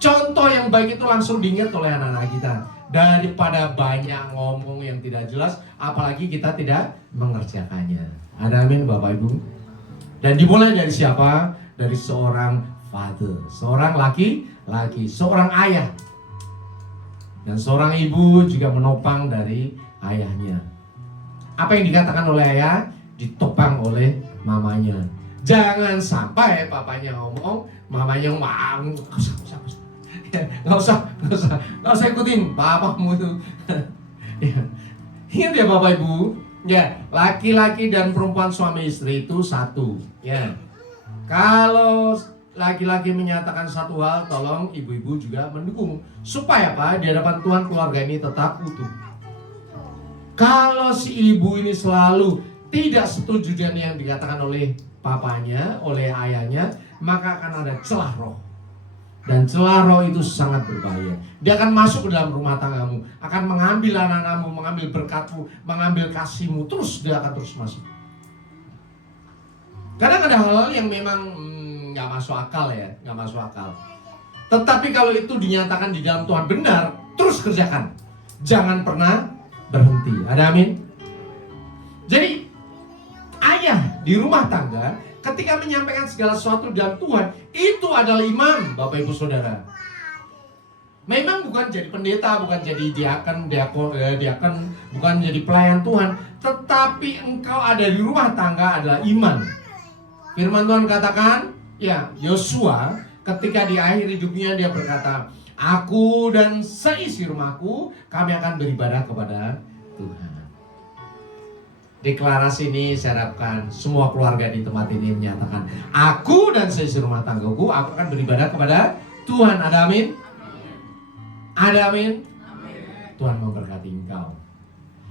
Contoh yang baik itu langsung diingat oleh anak-anak kita, daripada banyak ngomong yang tidak jelas, apalagi kita tidak mengerjakannya. Ada amin Bapak Ibu? Dan dimulai dari siapa? Dari seorang father, seorang laki-laki, seorang ayah. Dan seorang ibu juga menopang dari ayahnya. Apa yang dikatakan oleh ayah ditopang oleh mamanya. Jangan sampai papanya ngomong, mamanya ngomong, nggak usah ikutin papamu itu. Ya. Ingat ya Bapak Ibu, ya laki-laki dan perempuan suami istri itu satu. Ya, kalau laki-laki menyatakan satu hal, tolong ibu-ibu juga mendukung. Supaya apa? Di hadapan Tuhan keluarga ini tetap utuh. Kalau si ibu ini selalu tidak setuju dengan yang dikatakan oleh papanya, oleh ayahnya, maka akan ada celah roh. Dan celah roh itu sangat berbahaya. Dia akan masuk ke dalam rumah tanggamu, akan mengambil anak-anakmu, mengambil berkatmu, mengambil kasihmu, terus dia akan terus masuk. Kadang ada hal-hal yang memang nggak masuk akal ya, nggak masuk akal. Tetapi kalau itu dinyatakan di dalam Tuhan benar, terus kerjakan. Jangan pernah berhenti. Ada amin? Jadi ayah di rumah tangga ketika menyampaikan segala sesuatu dalam Tuhan, itu adalah imam, Bapak Ibu Saudara. Memang bukan jadi pendeta, bukan jadi diaken, bukan jadi pelayan Tuhan, tetapi engkau ada di rumah tangga adalah iman. Firman Tuhan katakan, ya, Yosua ketika di akhir hidupnya dia berkata, aku dan seisi rumahku kami akan beribadah kepada Tuhan. Deklarasi ini saya harapkan semua keluarga di tempat ini menyatakan, aku dan seisi rumah tanggaku aku akan beribadah kepada Tuhan. Ada amin? Ada amin? Tuhan memberkati engkau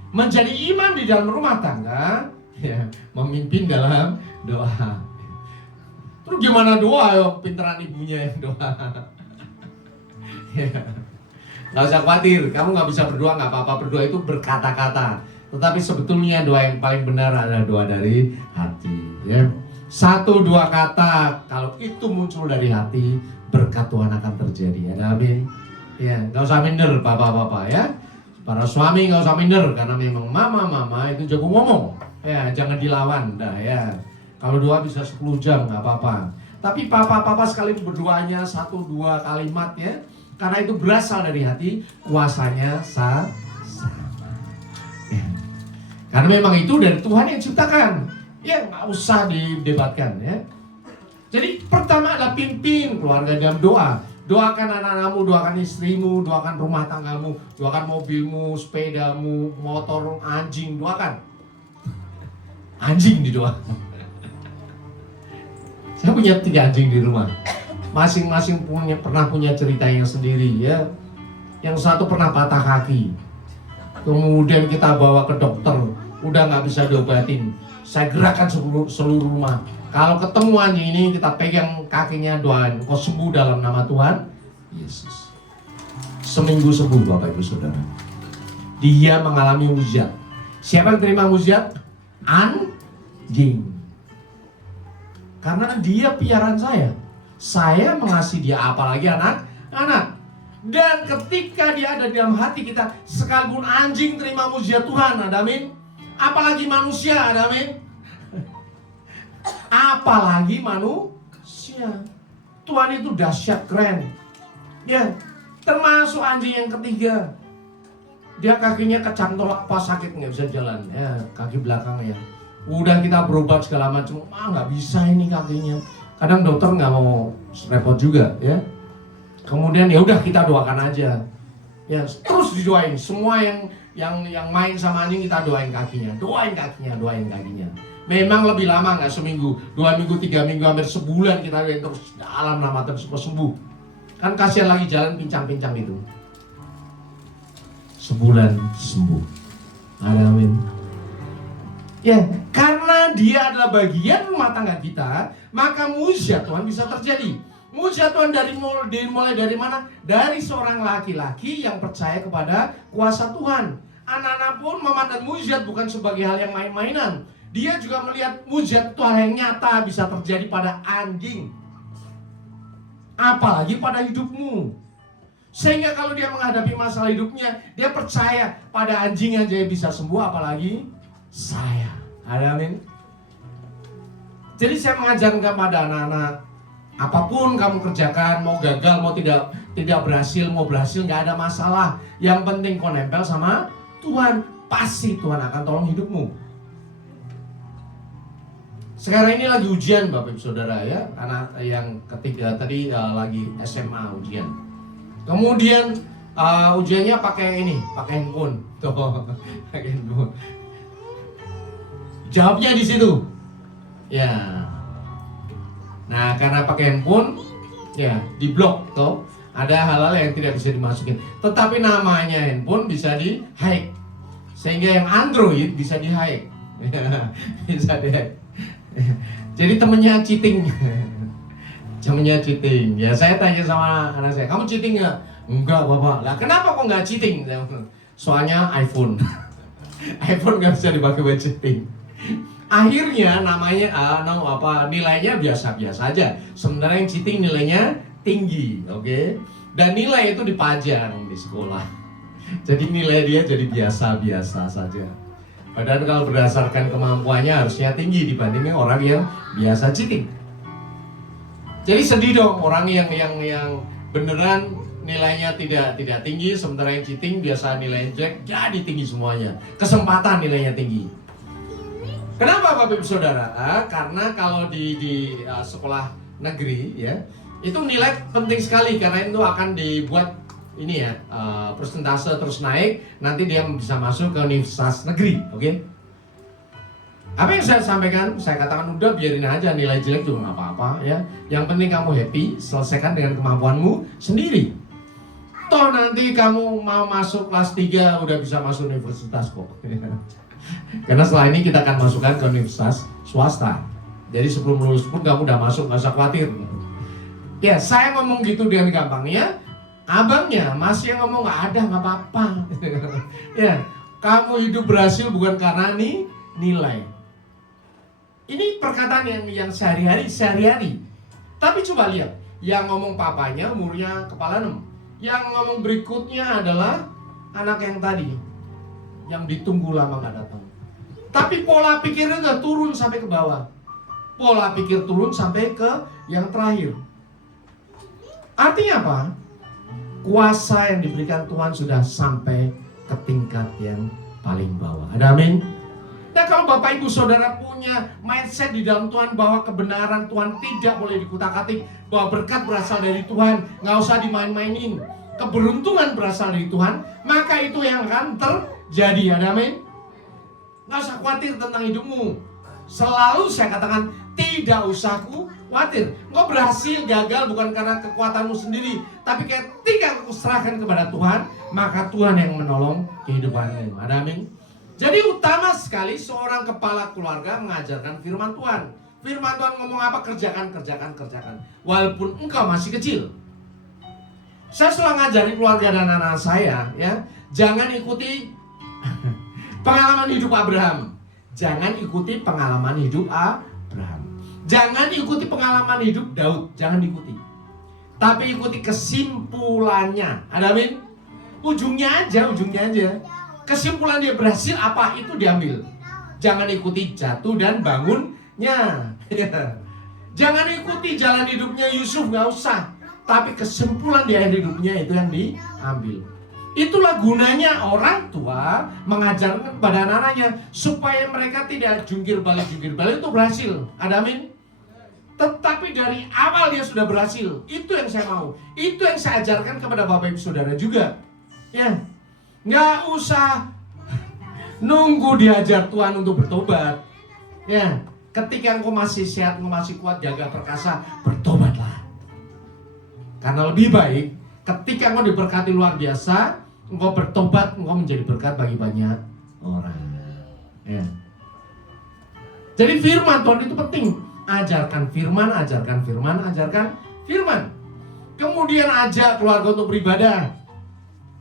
menjadi imam di dalam rumah tangga, ya, memimpin dalam doa. Terus gimana doa ya? Pinteran ibunya yang doa. Ya. Gak usah khawatir, kamu gak bisa berdoa, gak apa-apa. Berdoa itu berkata-kata, tetapi sebetulnya doa yang paling benar adalah doa dari hati, ya. 1-2 kata, kalau itu muncul dari hati, berkat Tuhan akan terjadi. Ada amin? Ya, gak usah minder bapak-bapak ya. Para suami gak usah minder, karena memang mama-mama itu jago ngomong. Ya, jangan dilawan dah ya. Kalau doa bisa 10 jam gak apa-apa. Tapi papa-papa sekali berdoanya 1-2 kalimat ya, karena itu berasal dari hati, kuasanya sama. Ya. Karena memang itu dari Tuhan yang ciptakan. Ya gak usah didebatkan ya. Jadi pertama adalah pimpin keluarga dalam doa. Doakan anak-anakmu, doakan istrimu, doakan rumah tanggamu, doakan mobilmu, sepedamu, motor, anjing, doakan. Anjing didoakan. Saya punya 3 anjing di rumah. Masing-masing pernah punya cerita yang sendiri ya. Yang satu pernah patah kaki. Kemudian kita bawa ke dokter, udah nggak bisa diobatin. Saya gerakkan seluruh rumah. Kalau ketemu anjing ini kita pegang kakinya, doain, kau sembuh dalam nama Tuhan Yesus. Seminggu sembuh Bapak Ibu Saudara. Dia mengalami mujizat. Siapa yang terima mujizat? Anjing. Karena dia piaraan saya. Saya mengasihi dia, apalagi anak-anak. Dan ketika dia ada dalam hati kita, sekalipun anjing terima mujizat Tuhan, ada amin. Apalagi manusia, ada amin. Apalagi manusia. Tuhan itu dahsyat, keren. Ya, Termasuk anjing yang ketiga. Dia kakinya kecantol apa sakit nggak bisa jalan. Ya, kaki belakangnya. Udah kita berobat segala macam, nggak bisa ini kakinya. Kadang dokter nggak mau repot juga, ya. Kemudian ya udah kita doakan aja. Ya, terus didoain. Semua yang main sama anjing kita doain kakinya. Doain kakinya. Memang lebih lama, nggak seminggu, 2 minggu, 3 minggu, hampir sebulan kita doain terus dalam nama Tuhan supaya sembuh. Kan kasihan lagi jalan pincang-pincang itu. Sebulan sembuh. Amin. Ya, karena dia adalah bagian rumah tangga kita, maka mujizat Tuhan bisa terjadi. Mujizat Tuhan mulai dari mana? Dari seorang laki-laki yang percaya kepada kuasa Tuhan. Anak-anak pun memandang mujizat bukan sebagai hal yang main-mainan. Dia juga melihat mujizat itu hal yang nyata bisa terjadi pada anjing. Apalagi pada hidupmu. Sehingga kalau dia menghadapi masalah hidupnya, dia percaya pada anjing aja bisa sembuh, apalagi saya. Amin. Jadi saya mengajarkan kepada anak-anak, apapun kamu kerjakan, mau gagal, mau tidak berhasil, mau berhasil, nggak ada masalah. Yang penting kau nempel sama Tuhan, pasti Tuhan akan tolong hidupmu. Sekarang ini lagi ujian Bapak Ibu Saudara ya, anak yang ketiga tadi lagi SMA ujian. Kemudian ujiannya pakai handphone. Tuh, pakai handphone. Jawabnya di situ. Ya. Nah, karena pakai handphone, ya diblok tuh. Ada hal-hal yang tidak bisa dimasukin. Tetapi namanya handphone bisa di-hack. Sehingga yang Android bisa di-hack. Bisa di-hack. Jadi temennya cheating. Ya saya tanya sama anak saya, kamu cheating nggak? Enggak Bapak. Lah kenapa kok nggak cheating? Soalnya iPhone. iPhone nggak bisa dipakai buat cheating. Akhirnya namanya nilainya biasa-biasa aja. Sementara yang cheating nilainya tinggi, oke? Dan nilai itu dipajang di sekolah. Jadi nilai dia jadi biasa-biasa saja. Padahal kalau berdasarkan kemampuannya harusnya tinggi dibandingin orang yang biasa cheating. Jadi sedih dong orang yang beneran nilainya tidak tinggi, sementara yang cheating biasa nilainya jelek jadi tinggi semuanya. Kesempatan nilainya tinggi. Kenapa Bapak Ibu Saudara? Karena kalau di sekolah negeri ya, itu nilai penting sekali karena itu akan dibuat persentase terus naik, nanti dia bisa masuk ke universitas negeri, oke? Apa yang saya sampaikan, saya katakan udah biarin aja nilai jelek juga nggak apa-apa ya. Yang penting kamu happy, selesaikan dengan kemampuanmu sendiri. Toh nanti kamu mau masuk kelas 3 udah bisa masuk universitas kok. Karena setelah ini kita akan masukkan ke universitas swasta. Jadi sebelum lulus pun kamu udah masuk, nggak usah khawatir. Ya saya ngomong gitu dengan gampangnya. Abangnya masih yang ngomong nggak ada, nggak apa-apa. Ya, kamu hidup berhasil bukan karena nilai. Ini perkataan yang sehari-hari. Tapi coba lihat, yang ngomong papanya umurnya kepala 6. Yang ngomong berikutnya adalah anak yang tadi, yang ditunggu lama nggak datang. Tapi pola pikirnya udah turun sampai ke bawah. Pola pikir turun sampai ke yang terakhir. Artinya apa? Kuasa yang diberikan Tuhan sudah sampai ke tingkat yang paling bawah. Ada amin? Nah kalau Bapak Ibu Saudara punya mindset di dalam Tuhan bahwa kebenaran Tuhan tidak boleh dikutak-atik, bahwa berkat berasal dari Tuhan, nggak usah dimain-mainin, keberuntungan berasal dari Tuhan, maka itu yang akan terjadi. Ada amin? Nggak usah khawatir tentang hidupmu. Selalu saya katakan tidak usah khawatir. Engkau berhasil gagal bukan karena kekuatanmu sendiri, tapi ketika kau serahkan kepada Tuhan, maka Tuhan yang menolong kehidupanmu. Ada amin? Jadi utama sekali seorang kepala keluarga mengajarkan firman Tuhan. Firman Tuhan ngomong apa? Kerjakan. Walaupun engkau masih kecil. Saya selalu ngajarin keluarga dan anak-anak saya, ya, jangan ikuti pengalaman hidup Abraham. Jangan ikuti pengalaman hidup Abraham. Jangan ikuti pengalaman hidup Daud. Jangan ikuti. Tapi ikuti kesimpulannya. Ada amin? Ujungnya aja. Kesimpulan dia berhasil apa itu diambil. Jangan ikuti jatuh dan bangunnya. Jangan ikuti jalan hidupnya Yusuf, nggak usah. tapi kesimpulan di akhir hidupnya itu yang diambil. Itulah gunanya orang tua mengajarkan kepada anak-anaknya supaya mereka tidak jungkir balik itu berhasil. Ada amin? Tetapi dari awal dia sudah berhasil. Itu yang saya mau. Itu yang saya ajarkan kepada Bapak Ibu Saudara juga. Ya, nggak usah nunggu diajar Tuhan untuk bertobat. Ya, ketika engkau masih sehat, engkau masih kuat, jaga perkasa, bertobatlah. Karena lebih baik ketika engkau diberkati luar biasa, engkau bertobat, engkau menjadi berkat bagi banyak orang. Ya. Jadi firman Tuhan itu penting. Ajarkan firman, ajarkan firman, ajarkan firman. Kemudian ajak keluarga untuk beribadah.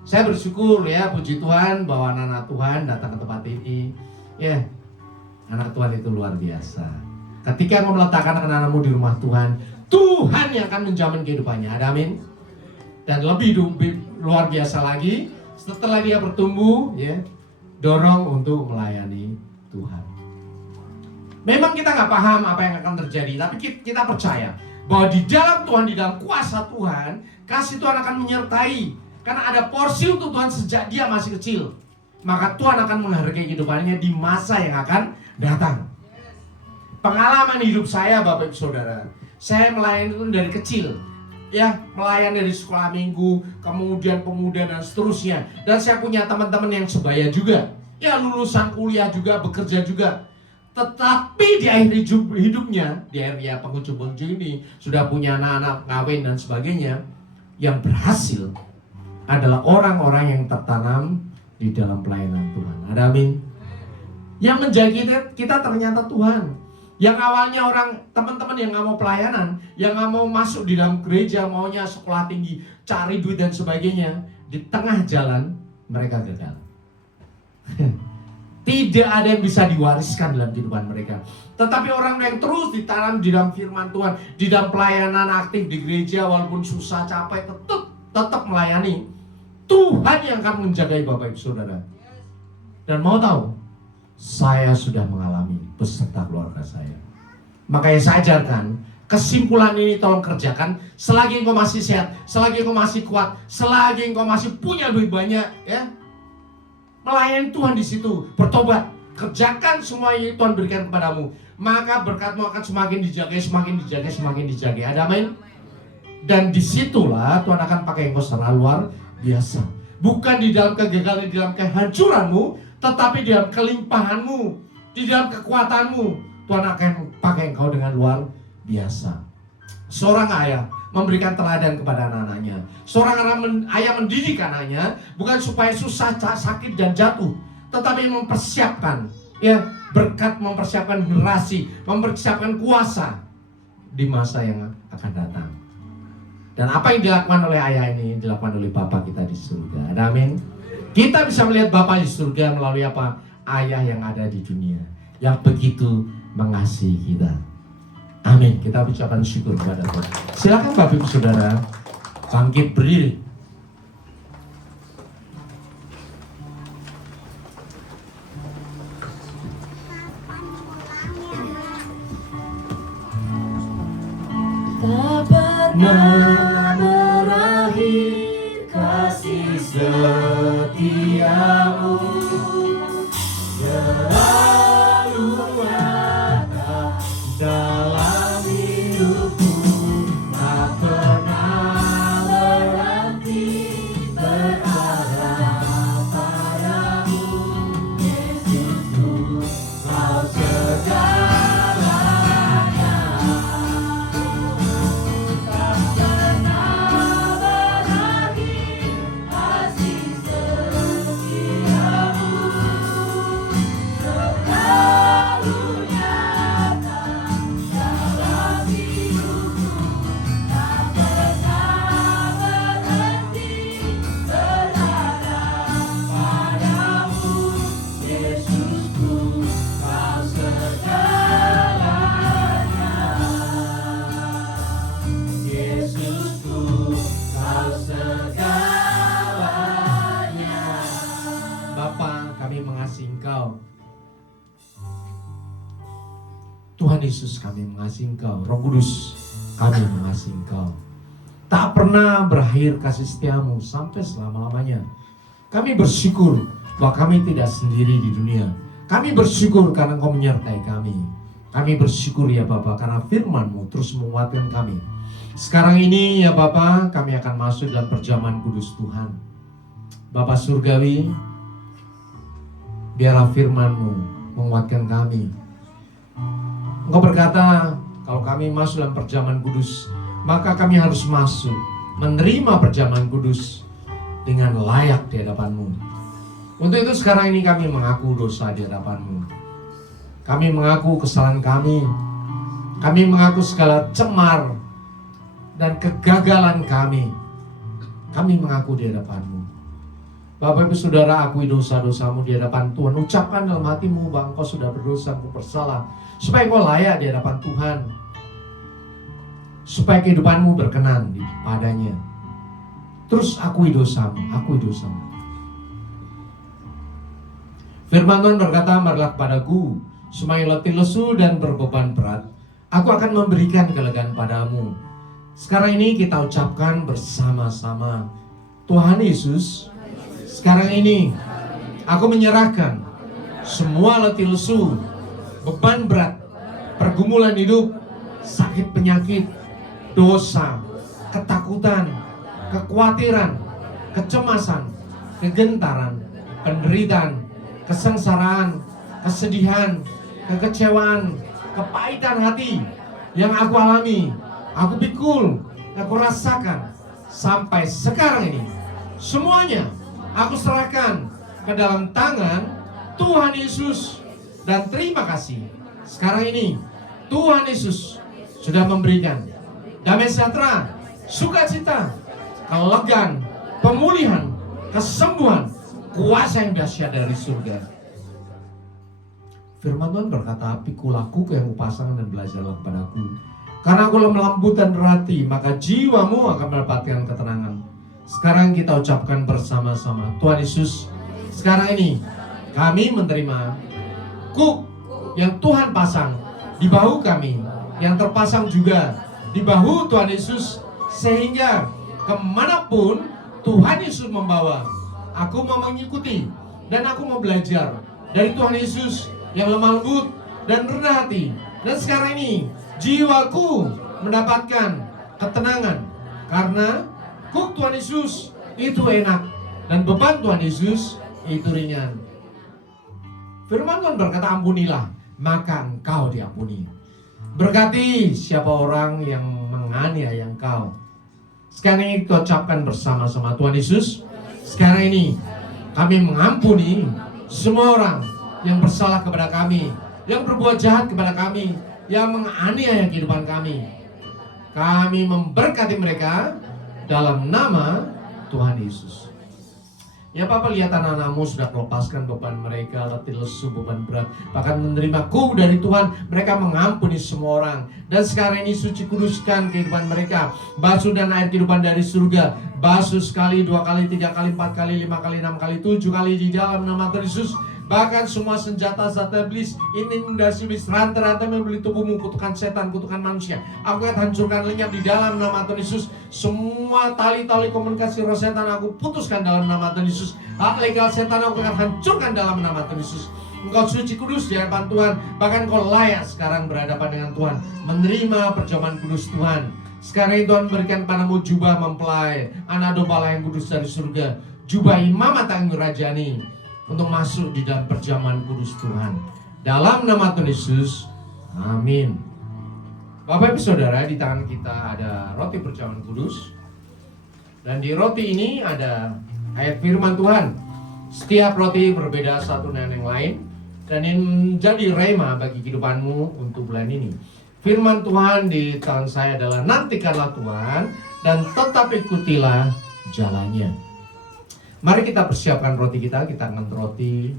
Saya bersyukur ya, puji Tuhan bahwa anak-anak Tuhan datang ke tempat ini. Ya, anak Tuhan itu luar biasa. Ketika engkau meletakkan anak-anakmu di rumah Tuhan, Tuhan yang akan menjamin kehidupannya. Ada amin? Dan lebih luar biasa lagi, setelah dia bertumbuh, ya, dorong untuk melayani Tuhan. Memang kita nggak paham apa yang akan terjadi, tapi kita percaya bahwa di dalam Tuhan, di dalam kuasa Tuhan, kasih Tuhan akan menyertai. Karena ada porsi untuk Tuhan sejak dia masih kecil. Maka Tuhan akan menghargai kehidupannya di masa yang akan datang. Pengalaman hidup saya, Bapak Ibu Saudara, saya melayani itu dari kecil. Ya, melayani dari sekolah minggu, kemudian pemuda dan seterusnya. Dan saya punya teman-teman yang sebaya juga. Ya, lulusan kuliah juga, bekerja juga. Tetapi di akhir hidupnya, di akhir ya penghujung ini, sudah punya anak-anak, ngawin dan sebagainya. Yang berhasil adalah orang-orang yang tertanam di dalam pelayanan Tuhan. Ada amin? Yang menjaga kita ternyata Tuhan. Yang awalnya orang, teman-teman yang gak mau pelayanan, yang gak mau masuk di dalam gereja, maunya sekolah tinggi, cari duit dan sebagainya, di tengah jalan mereka gagal. Tidak ada yang bisa diwariskan dalam kehidupan mereka. Tetapi orang yang terus ditanam di dalam firman Tuhan, di dalam pelayanan aktif di gereja, walaupun susah, capek, tetap melayani, Tuhan yang akan menjagai Bapak Ibu Saudara. Dan mau tahu, saya sudah mengalami beserta keluarga saya. Makanya saya ajarkan, kesimpulan ini tolong kerjakan. Selagi engkau masih sehat, selagi engkau masih kuat, selagi engkau masih punya duit banyak, ya, melayani Tuhan di situ, bertobat, kerjakan semua yang Tuhan berikan kepadamu, maka berkatmu akan semakin dijaga, semakin dijaga, semakin dijaga. Ada amin? Dan disitulah Tuhan akan pakai engkau secara luar biasa. Bukan di dalam kegagalan, di dalam kehancuranmu, tetapi di dalam kelimpahanmu, di dalam kekuatanmu, Tuhan akan pakai engkau dengan luar biasa. Seorang ayah memberikan teladan kepada anak-anaknya. Seorang ayah mendidik anaknya bukan supaya susah, sakit dan jatuh, tetapi mempersiapkan, ya, berkat, mempersiapkan generasi, mempersiapkan kuasa di masa yang akan datang. Dan apa yang dilakukan oleh ayah ini dilakukan oleh Bapa kita di surga. Ada amin? Kita bisa melihat Bapa di surga melalui apa? Ayah yang ada di dunia, yang begitu mengasihi kita. Amin. Kita ucapkan syukur kepada Tuhan. Silakan Bapak Ibu Saudara bangkit berdiri. Tak pernah berakhir kasih setiamu, selalu ada dalam hidupku, tak pernah berhenti berharap padamu, Yesusku, kau segalanya. Tak pernah berakhir kasih setiamu, selalu nyata dalam hidupku, tak pernah berhenti berharap padamu, Yesusku, kau segalanya. Yesusku, kau segalanya. Bapa, kami mengasihi Engkau. Tuhan Yesus, kami mengasihi Engkau. Roh Kudus, kami mengasihi Engkau. tak pernah berakhir kasih setiamu sampai selama-lamanya. Kami bersyukur bahwa kami tidak sendiri di dunia. Kami bersyukur karena Engkau menyertai kami. Kami bersyukur ya Bapa karena firman-Mu terus menguatkan kami. Sekarang ini ya Bapa, kami akan masuk dalam perjamuan kudus Tuhan. Bapa Surgawi, biarlah firman-Mu menguatkan kami. Engkau berkata, kalau kami masuk dalam perjamuan kudus, maka kami harus masuk, menerima perjamuan kudus dengan layak di hadapan-Mu. Untuk itu sekarang ini kami mengaku dosa di hadapan-Mu. Kami mengaku kesalahan kami. Kami mengaku segala cemar dan kegagalan kami. Kami mengaku di hadapan-Mu. Bapak Ibu Saudara, akui dosa-dosamu di hadapan Tuhan. Ucapkan dalam hatimu bahwa engkau sudah berdosa, engkau bersalah, supaya engkau layak di hadapan Tuhan, supaya kehidupanmu berkenan padanya. Terus akui dosamu, akui dosamu. Firman Tuhan berkata, marilah kepadaku, semua yang letih lesu dan berbeban berat, aku akan memberikan kelegaan padamu. Sekarang ini kita ucapkan bersama-sama, Tuhan Yesus, sekarang ini aku menyerahkan semua letih lesu, beban berat, pergumulan hidup, sakit penyakit, dosa, ketakutan, kekhawatiran, kecemasan, kegentaran, penderitaan, kesengsaraan, kesedihan, kekecewaan, kepahitan hati yang aku alami, aku pikul, aku rasakan sampai sekarang ini. Semuanya aku serahkan ke dalam tangan Tuhan Yesus. Dan terima kasih, sekarang ini Tuhan Yesus sudah memberikan damai sejahtera, sukacita, kelegaan, pemulihan, kesembuhan, kuasa yang dahsyat dari surga. Firman Tuhan berkata, pikul aku ke yang kupasangan dan belajarlah kepadaku. Karena aku lemah lembut dan berhati, maka jiwamu akan mendapatkan ketenangan. Sekarang kita ucapkan bersama-sama, Tuhan Yesus, sekarang ini kami menerima kuk yang Tuhan pasang di bahu kami, yang terpasang juga di bahu Tuhan Yesus, sehingga kemanapun Tuhan Yesus membawa, aku mau mengikuti dan aku mau belajar dari Tuhan Yesus yang lemah lembut dan rendah hati. Dan sekarang ini jiwaku mendapatkan ketenangan karena kuk Tuhan Yesus itu enak dan beban Tuhan Yesus itu ringan. Firman Tuhan berkata, ampunilah maka engkau diampuni. Berkati siapa orang yang menganiaya engkau. Sekarang ini kita ucapkan bersama-sama, Tuhan Yesus, sekarang ini kami mengampuni semua orang yang bersalah kepada kami, yang berbuat jahat kepada kami, yang menganiaya kehidupan kami. Kami memberkati mereka dalam nama Tuhan Yesus. Ya Bapak, lihat anak-anakmu sudah melepaskan beban mereka, letih lesu, beban berat, bahkan menerima kuk dari Tuhan. Mereka mengampuni semua orang. Dan sekarang ini suci kuduskan kehidupan mereka. Basuh dan air kehidupan dari surga. Basuh sekali, 2 kali, 3 kali, 4 kali, 5 kali, 6 kali, 7 kali di dalam nama Tuhan Yesus. Bahkan semua senjata-senjata iblis ini mendasi iblis, rantai-rantai membeli tubuhmu, kutukan setan, kutukan manusia, aku akan hancurkan lenyap di dalam nama Tuhan Yesus. Semua tali-tali komunikasi roh setan aku putuskan dalam nama Tuhan Yesus. Hak legal setan aku akan hancurkan dalam nama Tuhan Yesus. Engkau suci kudus di hadapan Tuhan, bahkan engkau layak sekarang berhadapan dengan Tuhan, menerima perjamuan kudus Tuhan. Sekarang ini Tuhan berikan padamu jubah mempelai, anak domba yang kudus dari surga, jubah imamat yang merajani, untuk masuk di dalam perjamuan kudus Tuhan. Dalam nama Tuhan Yesus, amin. Bapak Ibu Saudara, di tangan kita ada roti perjamuan kudus. Dan di roti ini ada ayat firman Tuhan. Setiap roti berbeda satu dengan yang lain, dan ini menjadi rema bagi kehidupanmu untuk bulan ini. Firman Tuhan di tangan saya adalah, nantikanlah Tuhan dan tetap ikutilah jalannya. Mari kita persiapkan roti kita angkat roti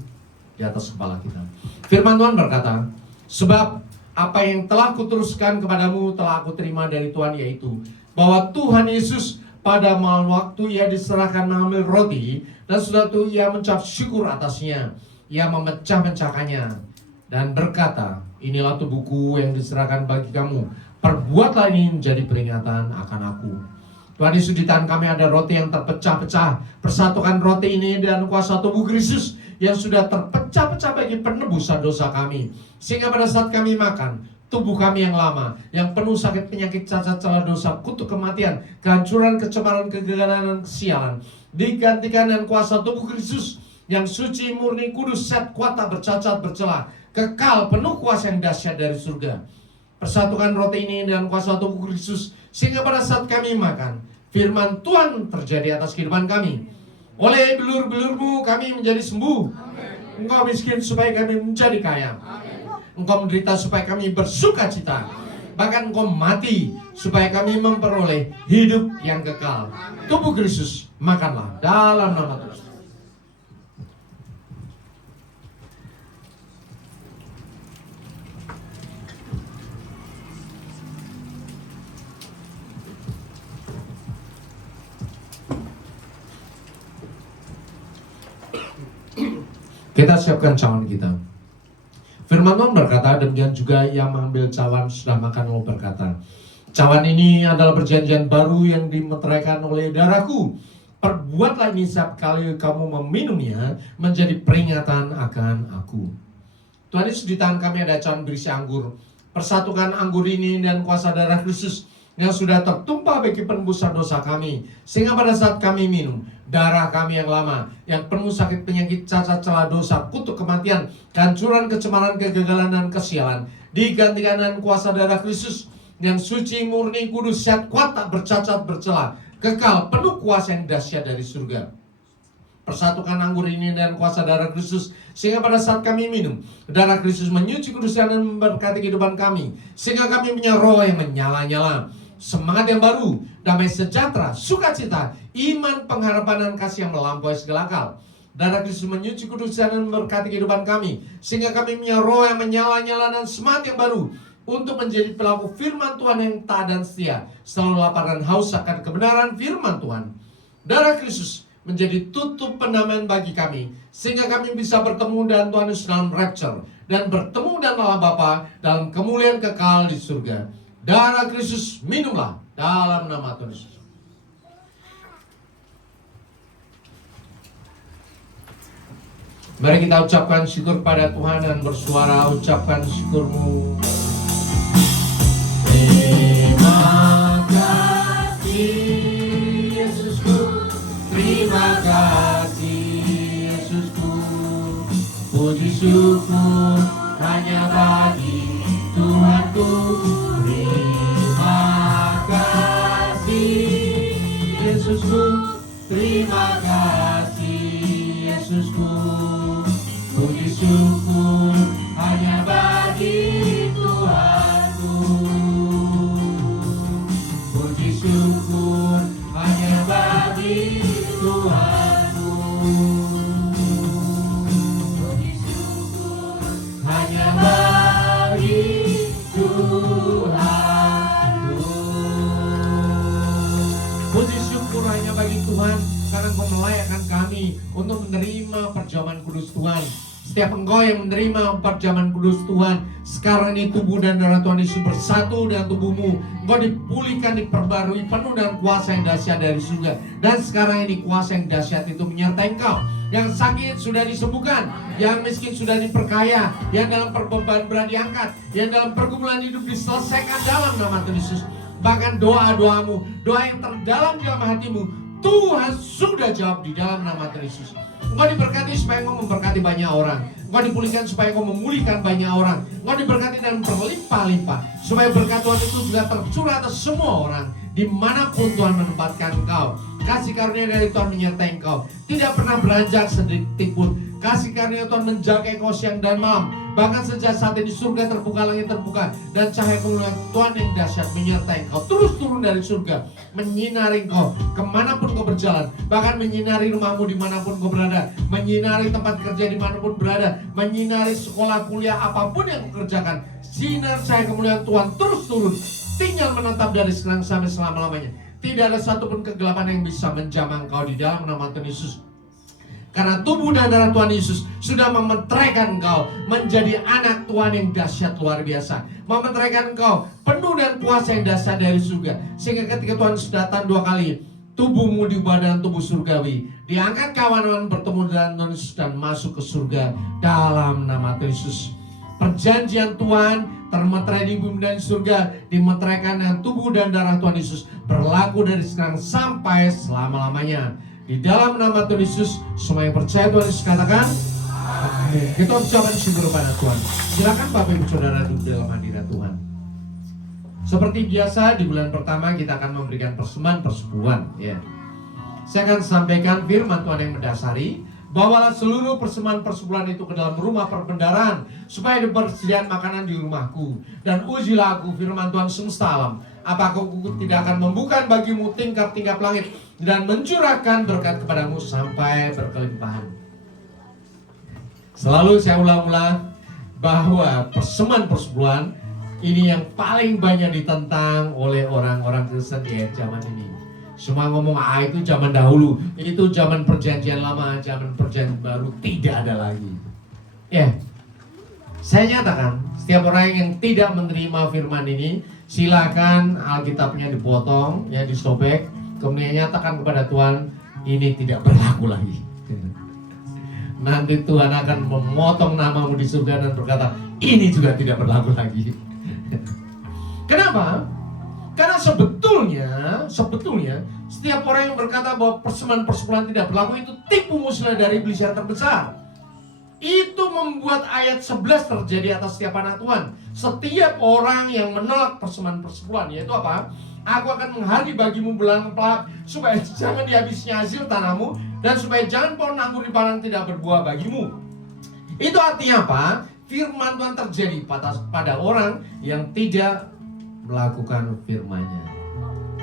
di atas kepala kita. Firman Tuhan berkata, sebab apa yang telah kuteruskan kepadamu telah aku terima dari Tuhan, yaitu bahwa Tuhan Yesus pada malam waktu ia diserahkan mengambil roti, dan sudah itu ia mengucap syukur atasnya, ia memecah-mecahkannya dan berkata, inilah tubuhku yang diserahkan bagi kamu, perbuatlah ini menjadi peringatan akan aku. Tuhan Yesus, di tangan kami ada roti yang terpecah-pecah. Persatukan roti ini dan kuasa tubuh Kristus yang sudah terpecah-pecah bagi penebusan dosa kami. Sehingga pada saat kami makan, tubuh kami yang lama, yang penuh sakit, penyakit, cacat, celah, dosa, kutuk kematian, kehancuran, kecemaran, kegagalan, dan kesialan, digantikan dengan kuasa tubuh Kristus yang suci, murni, kudus, sehat, kuat, tak bercacat, bercelah, kekal, penuh kuasa yang dahsyat dari surga. Persatukan roti ini dengan kuasa tubuh Kristus, sehingga pada saat kami makan, firman Tuhan terjadi atas kehidupan kami. Oleh belur-belurmu kami menjadi sembuh. Engkau miskin supaya kami menjadi kaya. Engkau menderita supaya kami bersuka cita. Bahkan Engkau mati supaya kami memperoleh hidup yang kekal. Tubuh Kristus, makanlah dalam nama Tuhan. Kita siapkan cawan kita. Firman Tuhan berkata, demikian juga yang mengambil cawan sudah makan lalu berkata, cawan ini adalah perjanjian baru yang dimeteraikan oleh darahku. Perbuatlah ini setiap kali kamu meminumnya menjadi peringatan akan aku. Tuhan Yesus, di tangan kami ada cawan berisi anggur. Persatukan anggur ini dan kuasa darah Kristus yang sudah tertumpah bagi penebusan dosa kami. Sehingga pada saat kami minum, darah kami yang lama, yang penuh sakit, penyakit, cacat, celah, dosa, kutuk kematian, kehancuran, kecemaran, kegagalan, dan kesialan, digantikan dengan kuasa darah Kristus yang suci, murni, kudus, sehat, kuat, tak bercacat, bercelah, kekal, penuh kuasa yang dahsyat dari surga. Persatukan anggur ini dan kuasa darah Kristus, sehingga pada saat kami minum, darah Kristus menyuci, kuduskan, dan memberkati kehidupan kami, sehingga kami punya roh yang menyala-nyala, semangat yang baru, damai sejahtera, sukacita, iman, pengharapan, dan kasih yang melampaui segala akal. Darah Kristus menyuci, kuduskan, dan memberkati kehidupan kami, sehingga kami punya roh yang menyala-nyala dan semangat yang baru untuk menjadi pelaku firman Tuhan yang taat dan setia, selalu lapar dan haus akan kebenaran firman Tuhan. Darah Kristus menjadi tutup pendamaian bagi kami, sehingga kami bisa bertemu dengan Tuhan Yesus dalam rapture, dan bertemu dengan Allah Bapa dalam kemuliaan kekal di surga. Darah Kristus, minumlah dalam nama Tuhan Yesus. Mari kita ucapkan syukur pada Tuhan dan bersuara ucapkan syukurmu. Terima kasih Yesusku, terima kasih Yesusku. Puji syukur hanya bagi Tuhanku. Terima kasih Yesusku, terima kasih Yesusku. Puji syukur hanya bagi Tuhanku. Puji syukur hanya bagi Tuhanku. Puji syukur hanya bagi Tuhanku. Puji syukur hanya bagi Tuhan, karena Engkau melayakkan kami untuk menerima perjamuan kudus Tuhan. Setiap engkau yang menerima perjamuan kudus Tuhan, sekarang ini tubuh dan darah Tuhan Yesus bersatu dengan tubuhmu. Engkau dipulihkan, diperbarui, penuh dengan kuasa yang dahsyat dari surga. Dan sekarang ini kuasa yang dahsyat itu menyertai engkau. Yang sakit sudah disembuhkan, yang miskin sudah diperkaya, yang dalam perbeban berat diangkat, yang dalam pergumulan hidup diselesaikan dalam nama Tuhan Yesus. Bahkan doa-doamu, doa yang terdalam di dalam hatimu, Tuhan sudah jawab di dalam nama Tuhan Yesus. Engkau diberkati supaya engkau memberkati banyak orang. Engkau dipulihkan supaya engkau memulihkan banyak orang. Engkau diberkati dan berlimpah-limpah, supaya berkat Tuhan itu juga tercurah atas semua orang dimanapun Tuhan menempatkan engkau. Kasih karunia dari Tuhan menyertai engkau, tidak pernah beranjak sedikit pun. Kasih karunia Tuhan menjaga engkau siang dan malam. Bahkan sejak saat ini surga terbuka, langit terbuka, dan cahaya kemuliaan Tuhan yang dahsyat menyertai engkau. Terus turun dari surga, menyinari engkau kemanapun kau berjalan. Bahkan menyinari rumahmu dimanapun kau berada, menyinari tempat kerja dimanapun berada, menyinari sekolah, kuliah, apapun yang kau kerjakan. Sinar cahaya kemuliaan Tuhan terus turun, tinggal menetap dari sekarang sampai selama-lamanya. Tidak ada satupun kegelapan yang bisa menjamah engkau di dalam nama Tuhan Yesus. Karena tubuh dan darah Tuhan Yesus sudah memeteraikan engkau menjadi anak Tuhan yang dahsyat luar biasa. Memeteraikan engkau penuh dan kuasa yang dahsyat dari surga. Sehingga ketika Tuhan sudah datang 2 kali, tubuhmu diubah dengan tubuh surgawi. Diangkat kawan-kawan bertemu dengan Tuhan Yesus dan masuk ke surga dalam nama Tuhan Yesus. Perjanjian Tuhan termeterai di bumi dan di surga, dimeteraikan dengan tubuh dan darah Tuhan Yesus, berlaku dari sekarang sampai selama-lamanya. Di dalam nama Tuhan Yesus, semua yang percaya Tuhan Yesus katakan amin. Kita ucapkan syukur kepada Tuhan. Silakan Bapak Ibu Saudara duduk dalam hadirat Tuhan. Seperti biasa di bulan pertama kita akan memberikan persembahan persepuluhan, ya. Saya akan sampaikan firman Tuhan yang mendasari, bawalah seluruh persembahan persepuluhan itu ke dalam rumah perbendaharaan supaya dipersediaan makanan di rumahku, dan ujilah aku firman Tuhan semesta alam, apakah aku tidak akan membuka bagimu tingkap-tingkap langit dan mencurahkan berkat kepadamu sampai berkelimpahan. Selalu saya ulang-ulang bahwa persembahan persepuluhan ini yang paling banyak ditentang oleh orang-orang Kristen di zaman ini. Semua ngomong itu zaman dahulu, itu zaman perjanjian lama, zaman perjanjian baru, tidak ada lagi. Ya, saya nyatakan setiap orang yang tidak menerima firman ini, silakan Alkitabnya dipotong, ya disobek, kemudian nyatakan kepada Tuhan, ini tidak berlaku lagi. Nanti Tuhan akan memotong namamu di surga dan berkata, ini juga tidak berlaku lagi. Kenapa? Karena sebetulnya setiap orang yang berkata bahwa persembahan persepuluhan tidak berlaku itu tipu musnah dari iblis yang terbesar. Itu membuat ayat 11 terjadi atas setiap anak Tuhan. Setiap orang yang menolak persembahan persepuluhan, yaitu apa? Aku akan menghardi bagimu belalang pelap, supaya jangan dihabisnya hasil tanahmu, dan supaya jangan pohon anggur di padang tidak berbuah bagimu. Itu artinya apa? Firman Tuhan terjadi pada orang yang tidak melakukan firman-Nya.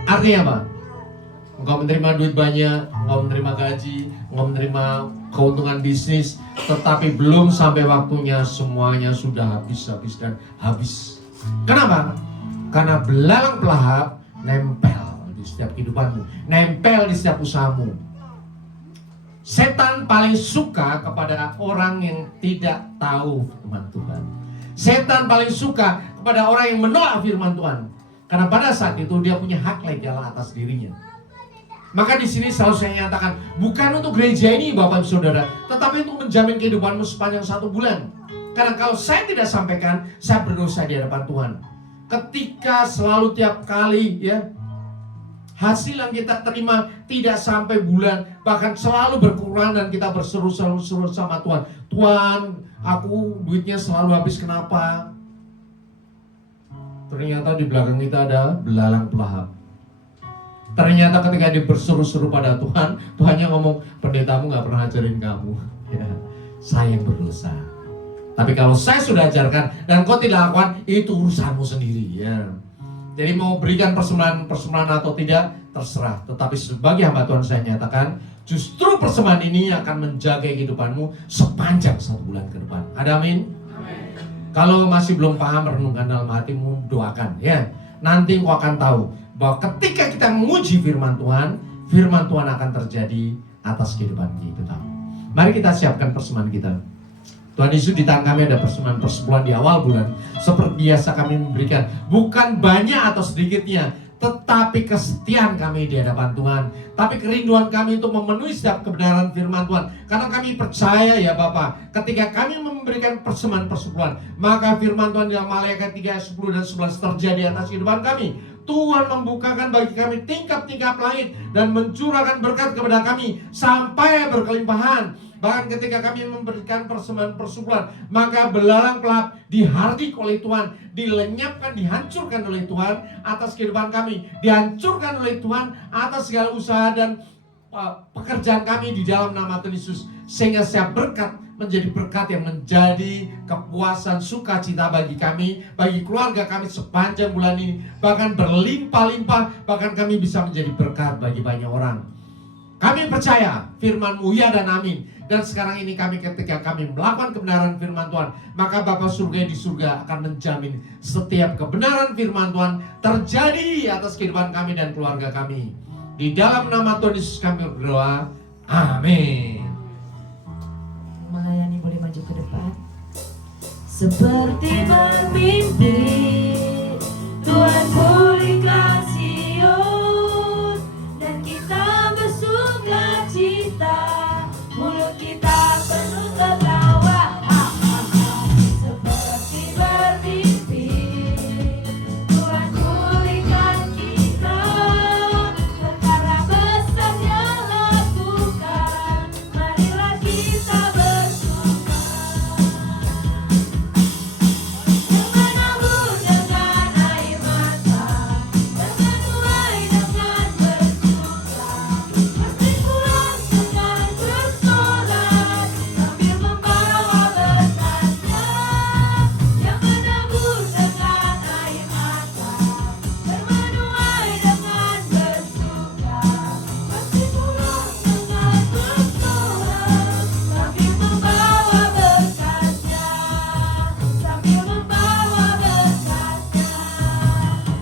Artinya apa? Engkau menerima duit banyak, engkau menerima gaji, engkau menerima keuntungan bisnis, tetapi belum sampai waktunya semuanya sudah habis dan habis. Kenapa? Karena belalang pelahap nempel di setiap kehidupanmu, nempel di setiap usahamu. Setan paling suka kepada orang yang tidak tahu firman Tuhan. Setan paling suka kepada orang yang menolak firman Tuhan, karena pada saat itu dia punya hak legal atas dirinya. Maka di sini selalu saya nyatakan, bukan untuk gereja ini Bapak Ibu Saudara, tetapi untuk menjamin kehidupanmu sepanjang 1 bulan. Karena kalau saya tidak sampaikan, saya berdosa di hadapan Tuhan. Ketika selalu tiap kali ya hasil yang kita terima tidak sampai bulan, bahkan selalu berkurang, dan kita berseru-seru sama Tuhan, Tuhan, aku duitnya selalu habis, kenapa? Ternyata di belakang kita ada belalang pelahap. Ternyata ketika dia berseru-seru pada Tuhan, Tuhannya ngomong, pendetamu gak pernah ajarin kamu, ya, saya yang berdosa. Tapi kalau saya sudah ajarkan dan kau tidak lakukan, itu urusanmu sendiri, ya. Jadi mau berikan persembahan atau tidak, terserah. Tetapi sebagai hamba Tuhan saya nyatakan, justru persembahan ini akan menjaga kehidupanmu sepanjang 1 bulan ke depan. Ada amin? Amin. Kalau masih belum paham, renungkan dalam hatimu, doakan, ya. Nanti kau akan tahu bahwa ketika kita menguji firman Tuhan akan terjadi atas kehidupan kita. Mari kita siapkan persembahan kita. Tuhan Yesus, di tangan kami ada persembahan persepuluhan di awal bulan. Seperti biasa kami memberikan, bukan banyak atau sedikitnya, tetapi kesetiaan kami di hadapan Tuhan, tapi kerinduan kami untuk memenuhi setiap kebenaran firman Tuhan. Karena kami percaya ya Bapak, ketika kami memberikan persembahan persepuluhan, maka firman Tuhan dalam Malaikat 3 ayat 10 dan 11 terjadi atas kehidupan kami. Tuhan membukakan bagi kami tingkap-tingkap langit dan mencurahkan berkat kepada kami sampai berkelimpahan. Bahkan ketika kami memberikan persembahan persepuluhan, maka belalang pelahap dihardik oleh Tuhan, dilenyapkan, dihancurkan oleh Tuhan atas kehidupan kami, dihancurkan oleh Tuhan atas segala usaha dan pekerjaan kami di dalam nama Tuhan Yesus. Sehingga setiap berkat menjadi berkat yang menjadi kepuasan, sukacita bagi kami, bagi keluarga kami sepanjang bulan ini. Bahkan berlimpah-limpah, bahkan kami bisa menjadi berkat bagi banyak orang. Kami percaya firman-Mu ya dan amin. Dan sekarang ini ketika kami melakukan kebenaran firman Tuhan, maka Bapa surga di surga akan menjamin setiap kebenaran firman Tuhan terjadi atas kehidupan kami dan keluarga kami. Di dalam nama Tuhan Yesus kami berdoa, amin. seperti bermimpi. Tuhan pulihkan Sion dan kita bersuka cita, mulut kita penuh tertawa. Seperti bermimpi, Tuhan pulihkan kita, perkara besar yang lakukan, marilah kita bersuka. Yang menabur dengan air mata, yang menuai dengan bersuka, pasti pulang dengan bersorak sambil membawa berkatnya. Yang menabur dengan air mata, yang menuai dengan bersuka, pasti pulang dengan bersorak sambil membawa berkatnya, sambil membawa berkatnya,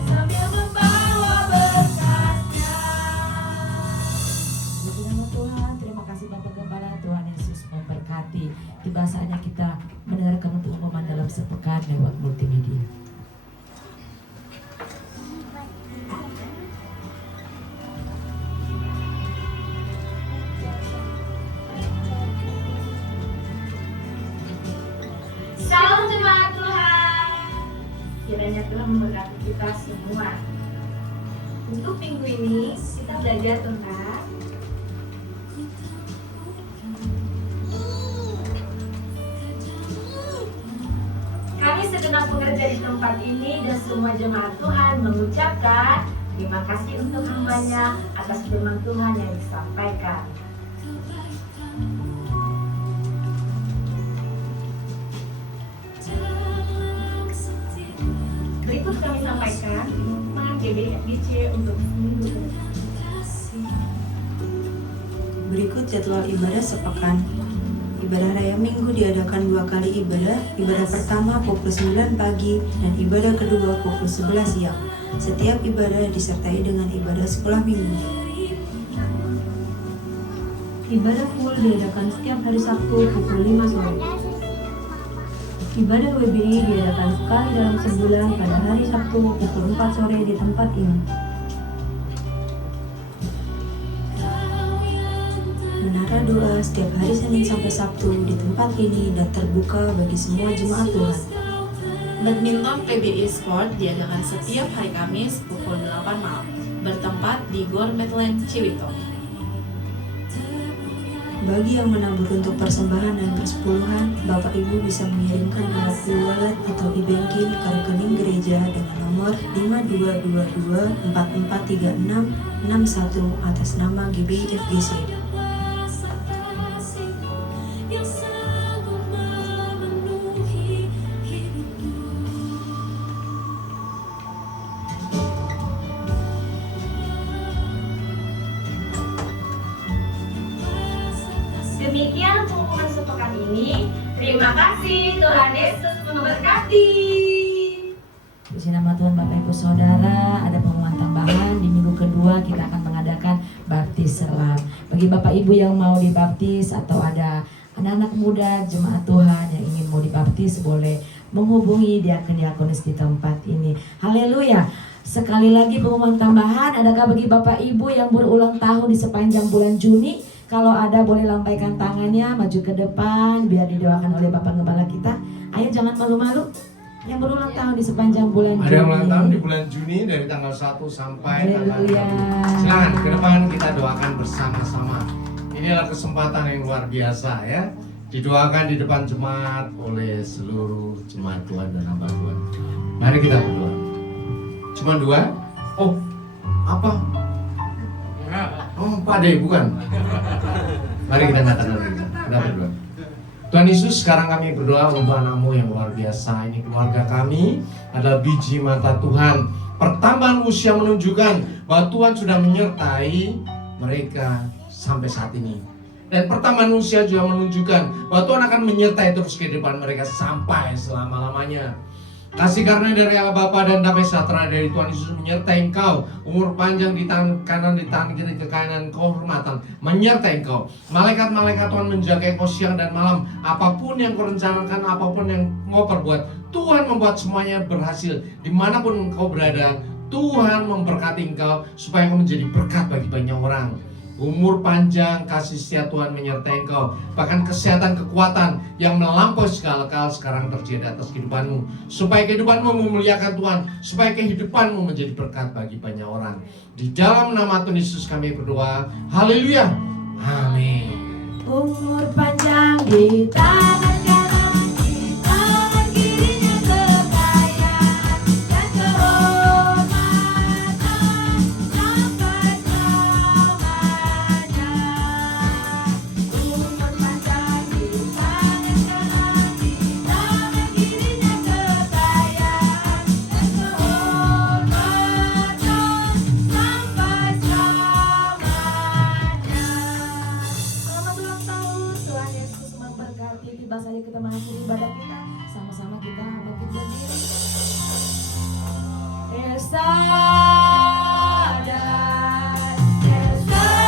sambil membawa berkatnya. Puji nama Tuhan, terima kasih Bapak Gembala. Tuhan Yesus memberkati. Tiba saatnya kita mendengarkan untuk pengumuman dalam sepekan lewat multimedia. Shalom jemaat Tuhan. Kiranya Tuhan memberkati kita semua. Untuk minggu ini kita belajar tentang kami segenap pekerja di tempat ini dan semua jemaat Tuhan mengucapkan terima kasih untuk hambanya atas firman Tuhan yang disampaikan. Berikut kami sampaikan pengumuman GBFGC untuk minggu ini. Berikut jadwal ibadah sepekan. Ibadah Raya Minggu diadakan 2 kali ibadah. Ibadah pertama pukul 9 pagi dan ibadah kedua pukul 11 siang. Setiap ibadah disertai dengan ibadah sekolah minggu. Ibadah full diadakan setiap hari Sabtu pukul 5 sore. Ibadah web ini diadakan sekali dalam sebulan pada hari Sabtu pukul 4 sore di tempat ini. Menara doa setiap hari Senin sampai Sabtu di tempat ini dan terbuka bagi semua jemaat Tuhan. Badminton PBI Sport diadakan setiap hari Kamis pukul 8 malam, bertempat di Gor Medland Ciwidey. Bagi yang menabur untuk persembahan dan persepuluhan, Bapak Ibu bisa mengirimkan melalui wallet atau e-banking ke rekening gereja dengan nomor 5222443661 atas nama GBI FGC. Demikian pengumuman sepekan ini. Terima kasih, Tuhan Yesus memberkati. Puji nama Tuhan Bapak Ibu Saudara. Ada pengumuman tambahan di minggu kedua kita akan mengadakan baptis selam. Bagi Bapak Ibu yang mau dibaptis atau ada anak-anak muda jemaat Tuhan yang ingin mau dibaptis, boleh menghubungi diakon-diakonis di tempat ini. Haleluya. Sekali lagi pengumuman tambahan, adakah bagi Bapak Ibu yang berulang tahun di sepanjang bulan Juni? Kalau ada boleh lambaikan tangannya maju ke depan biar didoakan oleh Bapak Gembala kita. Ayo jangan malu-malu. Yang berulang tahun di sepanjang bulan Juni. Ada yang ulang tahun di bulan Juni dari tanggal 1 sampai tanggal 2. Haleluya. Silakan ke depan kita doakan bersama-sama. Ini adalah kesempatan yang luar biasa ya. Didoakan di depan jemaat oleh seluruh jemaat Tuhan dan hamba Tuhan. Mari kita berdoa. Cuma 2? Oh, apa? Oh, Pak De, bukan. Mari kita katakan dulu. Kita berdoa. Tuhan Yesus, sekarang kami berdoa untuk anak-Mu yang luar biasa. Ini keluarga kami adalah biji mata Tuhan. Pertambahan usia menunjukkan bahwa Tuhan sudah menyertai mereka sampai saat ini. Dan pertambahan usia juga menunjukkan bahwa Tuhan akan menyertai terus kehidupan mereka sampai selama-lamanya. Kasih karunia dari Allah Bapa dan damai sejahtera dari Tuhan Yesus menyertai engkau. Umur panjang di tangan kanan, di tangan kiri, kekayaan, kehormatan menyertai engkau. Malaikat-malaikat Tuhan menjaga engkau siang dan malam. Apapun yang kau rencanakan, apapun yang mau perbuat, Tuhan membuat semuanya berhasil. Dimanapun engkau berada, Tuhan memberkati engkau supaya engkau menjadi berkat bagi banyak orang. Umur panjang, kasih setia Tuhan menyertai engkau. Bahkan kesehatan, kekuatan yang melampaui segala hal sekarang terjadi atas kehidupanmu. Supaya kehidupanmu memuliakan Tuhan. Supaya kehidupanmu menjadi berkat bagi banyak orang. Di dalam nama Tuhan Yesus kami berdoa. Haleluya. Amin. Umur panjang di tangan kanan, di tangan kirinya kekayaan dan kehormatan sampai selamanya. Umur panjang di tangan kanan, di tangan kirinya kekayaan dan kehormatan sampai selamanya. Selamat ulang tahun, Tuhan Yesus memberkati. Tiba saja kita mengakhiri ibadah kita. Sama-sama kita bangkit berdiri. Yesadai, Yesadai,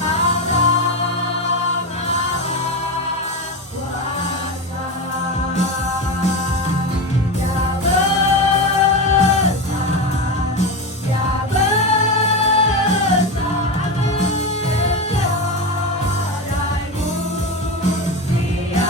Allah Maha Kuasa. Dia besar, Dia besar. Yesadaimu, Dia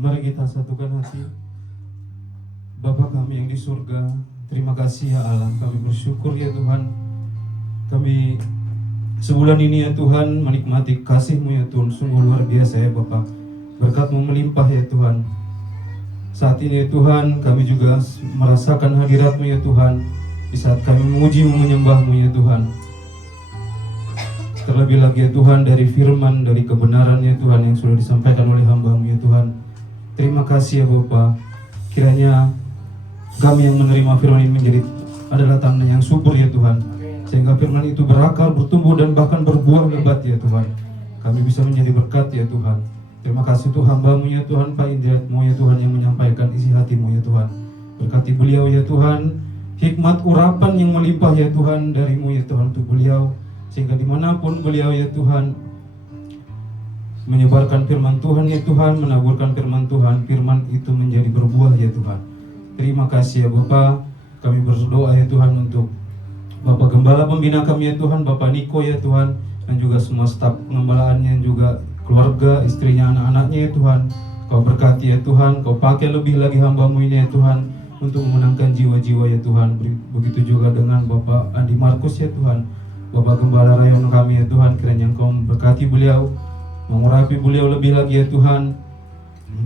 Mari kita satukan hati. Bapa kami yang di surga, terima kasih ya Allah. Kami bersyukur ya Tuhan. Kami sebulan ini ya Tuhan menikmati kasih-Mu ya Tuhan. Sungguh luar biasa ya Bapa. Berkat-Mu melimpah ya Tuhan. Saat ini ya Tuhan kami juga merasakan hadirat-Mu ya Tuhan. Di saat kami memuji-Mu, menyembah-Mu ya Tuhan. Terlebih lagi ya Tuhan dari firman, dari kebenaran ya Tuhan yang sudah disampaikan oleh hamba-Mu ya Tuhan. Terima kasih ya Bapa. Kiranya kami yang menerima firman ini menjadi adalah tanda yang subur ya Tuhan. Sehingga firman itu berakar, bertumbuh dan bahkan berbuah lebat ya Tuhan. Kami bisa menjadi berkat ya Tuhan. Terima kasih Tuhan hamba-Mu ya Tuhan, Pak Indriatmu ya Tuhan yang menyampaikan isi hati-Mu ya Tuhan. Berkati beliau ya Tuhan. Hikmat urapan yang melimpah ya Tuhan dari-Mu ya Tuhan untuk beliau. Sehingga dimanapun beliau ya Tuhan menyebarkan firman Tuhan ya Tuhan, menaburkan firman Tuhan, firman itu menjadi berbuah ya Tuhan. Terima kasih ya Bapa. Kami berdoa ya Tuhan untuk Bapak Gembala Pembina kami ya Tuhan, Bapak Niko ya Tuhan, dan juga semua staf pengembalaannya, juga keluarga, istrinya, anak-anaknya ya Tuhan. Kau berkati ya Tuhan, Kau pakai lebih lagi hamba-Mu ini ya Tuhan, untuk memenangkan jiwa-jiwa ya Tuhan. Begitu juga dengan Bapak Andi Markus ya Tuhan, Bapak Gembala Rayon kami ya Tuhan. Kiranya Engkau berkati beliau, mengurapi beliau lebih lagi ya Tuhan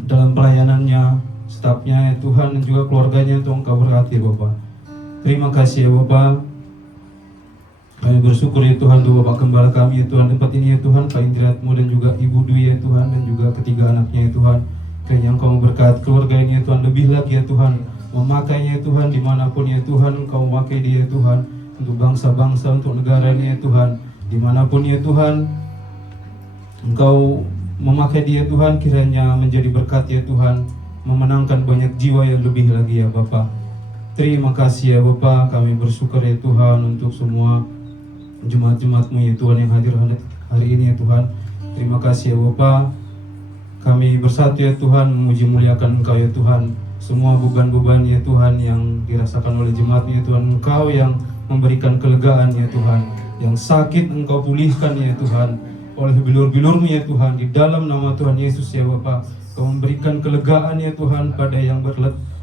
dalam pelayanannya, stafnya ya Tuhan, dan juga keluarganya. Tuhan Kau berkati Bapak. Terima kasih ya Bapak. Kami bersyukur ya Tuhan untuk Bapak Gembala kami ya Tuhan, tempat ini ya Tuhan, Pak Indriatmu dan juga Ibu Dwi ya Tuhan, dan juga ketiga anaknya ya Tuhan. Kiranya Engkau memberkati keluarga ini ya Tuhan, lebih lagi ya Tuhan, memakainya ya Tuhan dimanapun ya Tuhan, Engkau memakai dia ya Tuhan, untuk bangsa-bangsa, untuk negara ini ya Tuhan, dimanapun ya Tuhan, Engkau memakai dia Tuhan, kiranya menjadi berkat ya Tuhan, memenangkan banyak jiwa yang lebih lagi ya Bapak. Terima kasih ya Bapak, kami bersyukur ya Tuhan untuk semua jemaat-jemaat-Mu ya Tuhan yang hadir hari ini ya Tuhan. Terima kasih ya Bapak, kami bersatu ya Tuhan memuji muliakan Engkau ya Tuhan. Semua beban-beban ya Tuhan yang dirasakan oleh jemaat ya Tuhan, Engkau yang memberikan kelegaan ya Tuhan. Yang sakit Engkau pulihkan ya Tuhan, oleh bilur-bilur-Mu ya Tuhan, di dalam nama Tuhan Yesus ya Bapak. Engkau memberikan kelegaan ya Tuhan pada yang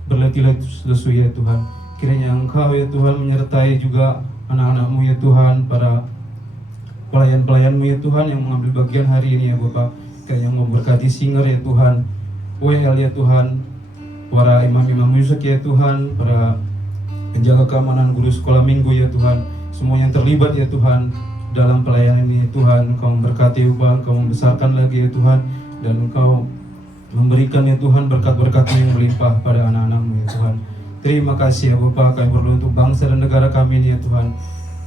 berletih lesu ya Tuhan. Kiranya Engkau ya Tuhan menyertai juga anak-anak-Mu ya Tuhan, para pelayan-pelayan-Mu ya Tuhan yang mengambil bagian hari ini ya Bapak. Kiranya memberkati singer ya Tuhan, WL ya Tuhan, para imam-imam musik ya Tuhan, para penjaga keamanan, guru sekolah minggu ya Tuhan, semua yang terlibat ya Tuhan dalam pelayanan ini ya Tuhan. Engkau memberkati Bapak, Engkau membesarkan lagi ya Tuhan, dan Engkau memberikan ya Tuhan berkat-berkat-Mu yang melimpah pada anak-anak-Mu ya Tuhan. Terima kasih ya Bapak, kami berdoa untuk bangsa dan negara kami ini ya Tuhan.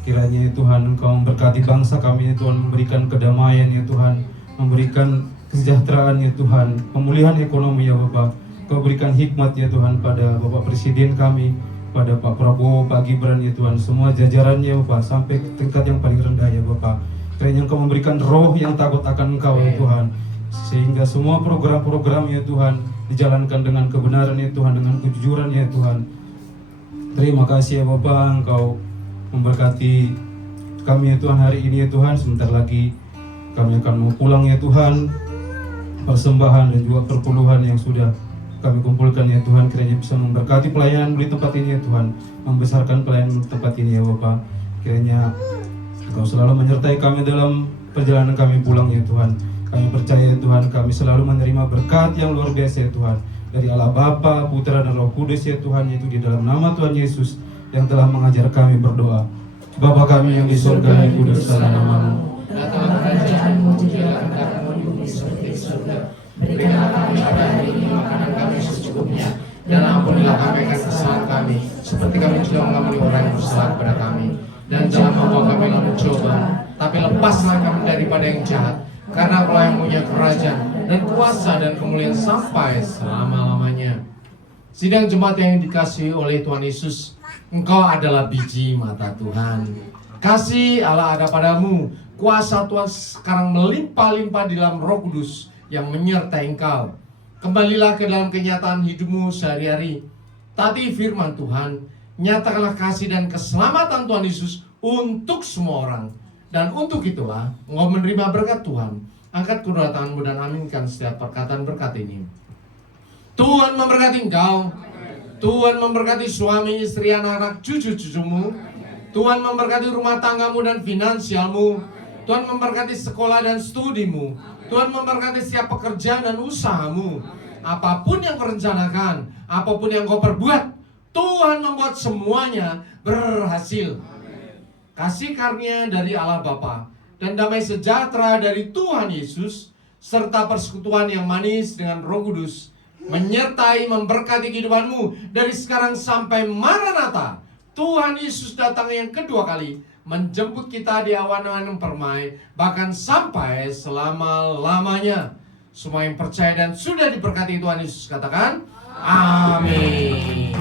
Kiranya ya Tuhan Engkau memberkati bangsa kami ya Tuhan, memberikan kedamaian ya Tuhan, memberikan kesejahteraan ya Tuhan, pemulihan ekonomi ya Bapak. Engkau berikan hikmat ya Tuhan pada Bapak Presiden kami, pada Pak Prabowo, Pak Gibran ya Tuhan, semua jajarannya Bapak, sampai ke tingkat yang paling rendah ya Bapak. Kiranya Engkau memberikan roh yang takut akan Engkau ya Tuhan, sehingga semua program-program ya Tuhan dijalankan dengan kebenaran ya Tuhan, dengan kejujuran ya Tuhan. Terima kasih ya Bapak, Engkau memberkati kami ya Tuhan hari ini ya Tuhan. Sebentar lagi kami akan mau pulang ya Tuhan. Persembahan dan juga perpuluhan yang sudah kami kumpulkan ya Tuhan, kiranya bisa memberkati pelayanan di tempat ini ya Tuhan, membesarkan pelayanan di tempat ini ya Bapak. Kiranya Engkau selalu menyertai kami dalam perjalanan kami pulang ya Tuhan. Kami percaya ya Tuhan, kami selalu menerima berkat yang luar biasa ya Tuhan, dari Allah Bapa, Putra dan Roh Kudus ya Tuhan, yaitu di dalam nama Tuhan Yesus yang telah mengajar kami berdoa. Bapa kami yang di surga, yang kuduskanlah nama-Mu. Datanglah kerajaan-Mu, jadilah kehendak-Mu di bumi seperti di surga. Berikanlah kami pada hari ini makanan kami secukupnya, dan ampunilah kami akan kesalahan kami, seperti kami juga mengampuni orang yang bersalah kepada kami. Dan jangan membawa kami dalam mencoba, tapi lepaslah kami daripada yang jahat. Karena Engkau yang punya kerajaan dan kuasa dan kemuliaan sampai selama-lamanya. Sidang jemaat yang dikasihi oleh Tuhan Yesus, Engkau adalah biji mata Tuhan. Kasih Allah ada padamu, kuasa Tuhan sekarang melimpah-limpah di dalam Roh Kudus yang menyertai engkau. Kembalilah ke dalam kenyataan hidupmu sehari-hari. Taati firman Tuhan, nyatakanlah kasih dan keselamatan Tuhan Yesus untuk semua orang. Dan untuk itulah engkau menerima berkat Tuhan. Angkat kedua tanganmu dan aminkan setiap perkataan berkat ini. Tuhan memberkati engkau. Tuhan memberkati suami, istri, anak-anak, cucu-cucumu. Tuhan memberkati rumah tanggamu dan finansialmu. Tuhan memberkati sekolah dan studimu. Tuhan memberkati setiap pekerjaan dan usahamu. Apapun yang kau rencanakan, apapun yang kau perbuat, Tuhan membuat semuanya berhasil. Kasih karunia dari Allah Bapa dan damai sejahtera dari Tuhan Yesus serta persekutuan yang manis dengan Roh Kudus menyertai memberkati kehidupanmu dari sekarang sampai Maranatha. Tuhan Yesus datang yang kedua kali menjemput kita di awan-awan yang permai, bahkan sampai selama-lamanya. Semua yang percaya dan sudah diberkati Tuhan Yesus katakan amin.